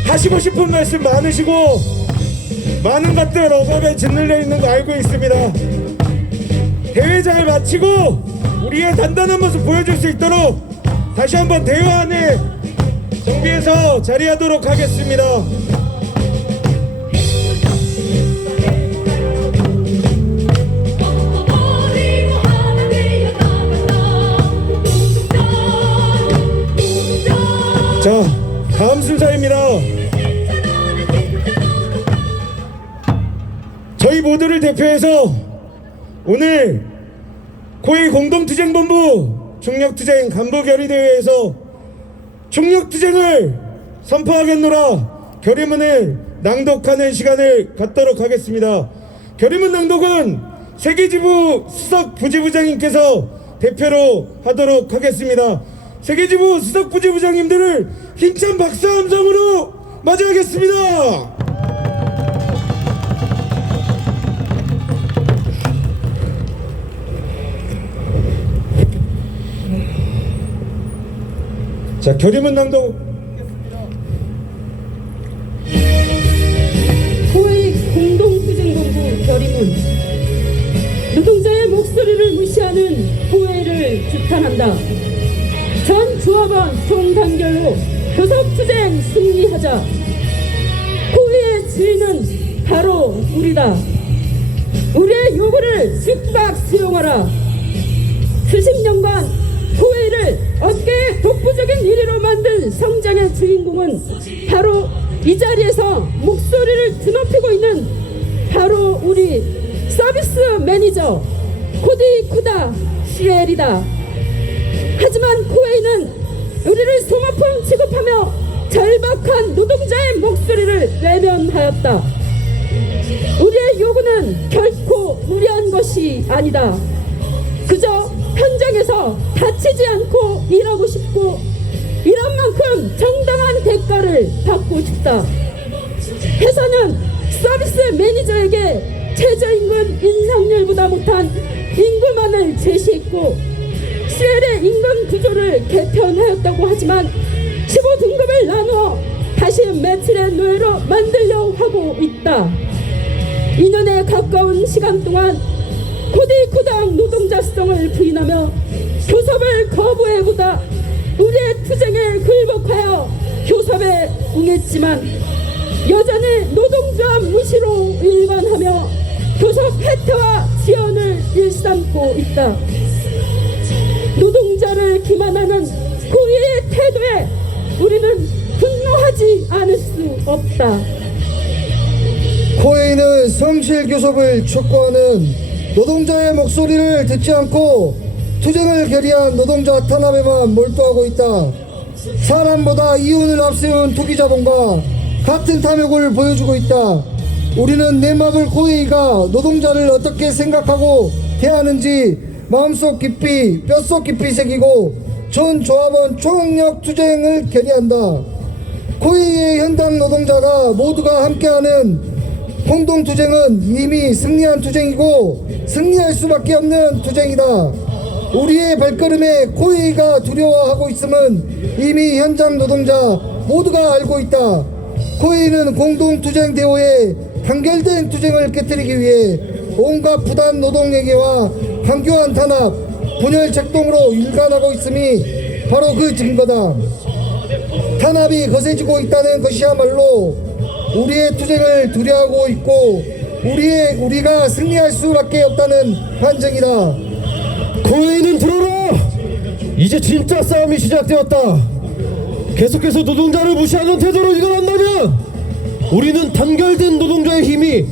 하시고 싶은 말씀 많으시고 많은 것들 억압에 짓눌려 있는 거 알고 있습니다. 대회 잘 마치고 우리의 단단한 모습 보여줄 수 있도록 다시 한번 대회 안에 정비해서 자리하도록 하겠습니다. 자, 다음 순서입니다. 저희 모두를 대표해서 오늘 코웨이 공동투쟁본부 총력투쟁 간부결의대회에서 총력투쟁을 선포하겠노라 결의문을 낭독하는 시간을 갖도록 하겠습니다. 결의문 낭독은 세계지부 수석 부지부장님께서 대표로 하도록 하겠습니다. 세계지부 수석 부지부장님들을 힘찬 박수 함성으로 맞이하겠습니다. 자, 결의문 낭독. 코웨이 공동투쟁본부 결의문. 노동자의 목소리를 무시하는 코웨이를 규탄한다. 전 조합원 총단결로 교섭투쟁 승리하자. 코웨이의 주인은 바로 우리다. 우리의 요구를 즉각 수용하라. 수십 년간 코웨이를 어깨에 독보적인 1위로 만든 성장의 주인공은 바로 이 자리에서 목소리를 드높이고 있는 바로 우리 서비스 매니저 코디쿠다 CL이다. 하지만 코웨이는 우리를 소모품 취급하며 절박한 노동자의 목소리를 외면하였다. 우리의 요구는 결코 무리한 것이 아니다. 그저 현장에서 다치지 않고 일하고 싶고 이런 만큼 정당한 대가를 받고 싶다. 회사는 서비스 매니저에게 최저임금 인상률보다 못한 임금안을 제시했고 CL의 임금 구조를 개편하였다고 하지만 15등급을 나누어 다시 매출의 노예로 만들려 하고 있다. 2년에 가까운 시간 동안 코디쿠당 노동자성을 부인하며 교섭을 거부해보다 우리의 투쟁에 굴복하여 교섭에 응했지만 여전히 노동조합 무시로 일관하며 교섭 혜택와 지원을 일삼고 있다. 노동자를 기만하는 코웨이의 태도에 우리는 분노하지 않을 수 없다. 코웨이는 성실 교섭을 촉구하는 노동자의 목소리를 듣지 않고 투쟁을 결의한 노동자 탄압에만 몰두하고 있다. 사람보다 이윤을 앞세운 투기자본과 같은 탐욕을 보여주고 있다. 우리는 내마블 코웨이가 노동자를 어떻게 생각하고 대하는지 마음속 깊이 뼛속 깊이 새기고 전 조합원 총력 투쟁을 결의한다. 코웨이의 현당 노동자가 모두가 함께하는 공동투쟁은 이미 승리한 투쟁이고 승리할 수밖에 없는 투쟁이다. 우리의 발걸음에 코웨이가 두려워하고 있음은 이미 현장 노동자 모두가 알고 있다. 코웨이는 공동투쟁 대우에 단결된 투쟁을 깨뜨리기 위해 온갖 부단 노동회계와 강교한 탄압, 분열 작동으로 일관하고 있음이 바로 그 증거다. 탄압이 거세지고 있다는 것이야말로 우리의 투쟁을 두려워하고 있고 우리가 승리할 수밖에 없다는 반증이다. 코웨이는 들어라! 이제 진짜 싸움이 시작되었다. 계속해서 노동자를 무시하는 태도로 이어간다면 우리는 단결된 노동자의 힘이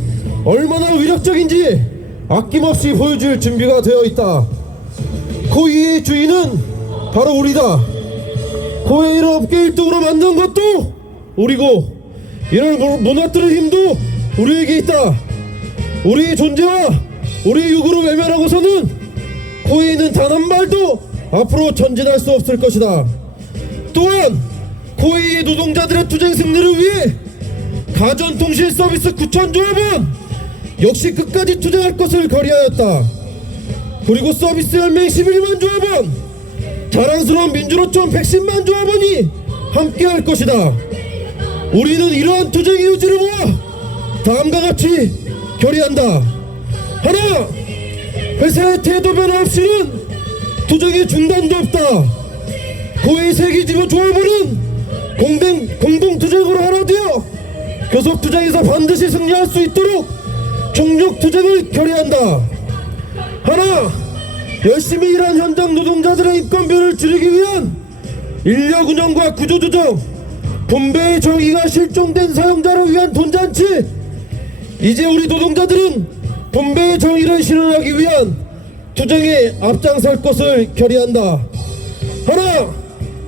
얼마나 위력적인지 아낌없이 보여줄 준비가 되어 있다. 코웨이의 주인은 바로 우리다. 코웨이를 업계 1등으로 만든 것도 우리고 이를 무너뜨릴 힘도 우리에게 있다. 우리의 존재와 우리의 요구를 외면하고서는 코웨이는 단 한 발도 앞으로 전진할 수 없을 것이다. 또한 코웨이의 노동자들의 투쟁 승리를 위해 가전통신 서비스 9천 조합원 역시 끝까지 투쟁할 것을 결의하였다. 그리고 서비스 연맹 11만 조합원 자랑스러운 민주노총 110만 조합원이 함께할 것이다. 우리는 이러한 투쟁의 의지를 모아 다음과 같이 결의한다. 하나, 회사의 태도 변화 없이는 투쟁의 중단도 없다. 고의 세계지부 조합원은 공동투쟁으로 하나 되어 교섭투쟁에서 반드시 승리할 수 있도록 총력투쟁을 결의한다. 하나, 열심히 일한 현장 노동자들의 인건비를 줄이기 위한 인력 운영과 구조조정, 분배의 정의가 실종된 사용자를 위한 돈잔치. 이제 우리 노동자들은 분배의 정의를 실현하기 위한 투쟁에 앞장설 것을 결의한다. 하나,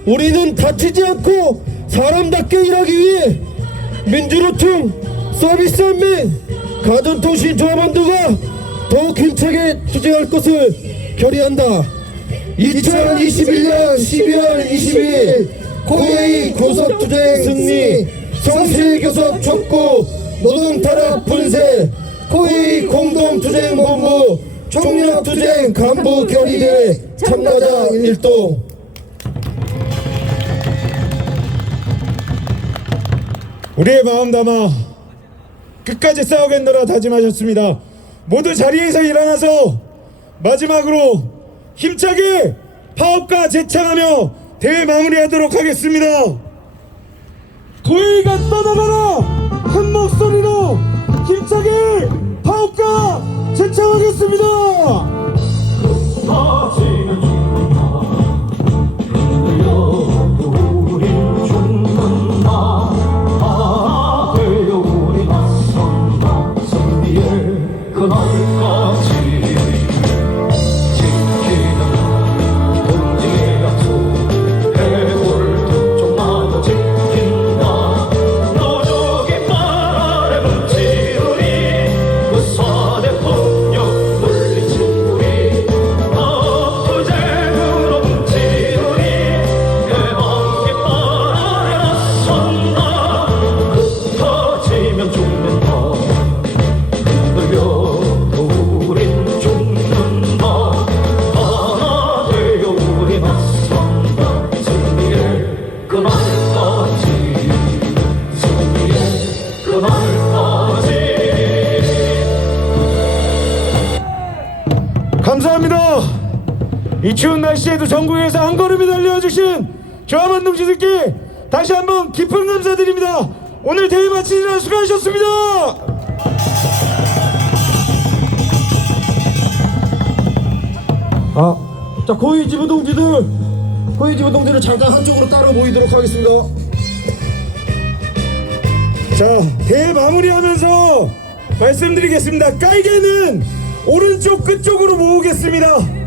우리는 다치지 않고 사람답게 일하기 위해 민주노총, 서비스연맹, 가전통신조합원들과 더욱 힘차게 투쟁할 것을 결의한다. 2021년 12월 22일 코웨이 교섭투쟁 승리, 성실교섭 촉구, 노동탄압 분쇄, 코웨이 공동투쟁본부 총력투쟁 간부 결의대 참가자 일동. 우리의 마음 담아 끝까지 싸우겠노라 다짐하셨습니다. 모두 자리에서 일어나서 마지막으로 힘차게 파업과 재창하며 대회 마무리하도록 하겠습니다. 고웨이가 떠나가라! 한 목소리로 힘차게 파업과 재창하겠습니다. 감사합니다. 이 추운 날씨에도 전국에서 한 걸음이 달려주신 조합원 동지들께 다시 한번 깊은 감사드립니다. 오늘 대회 마치느라 수고하셨습니다. 자, 고위 지부 동지들 잠깐 한쪽으로 따로 모이도록 하겠습니다. 자, 대회 마무리하면서 말씀드리겠습니다. 깔개는 오른쪽 끝쪽으로 모으겠습니다.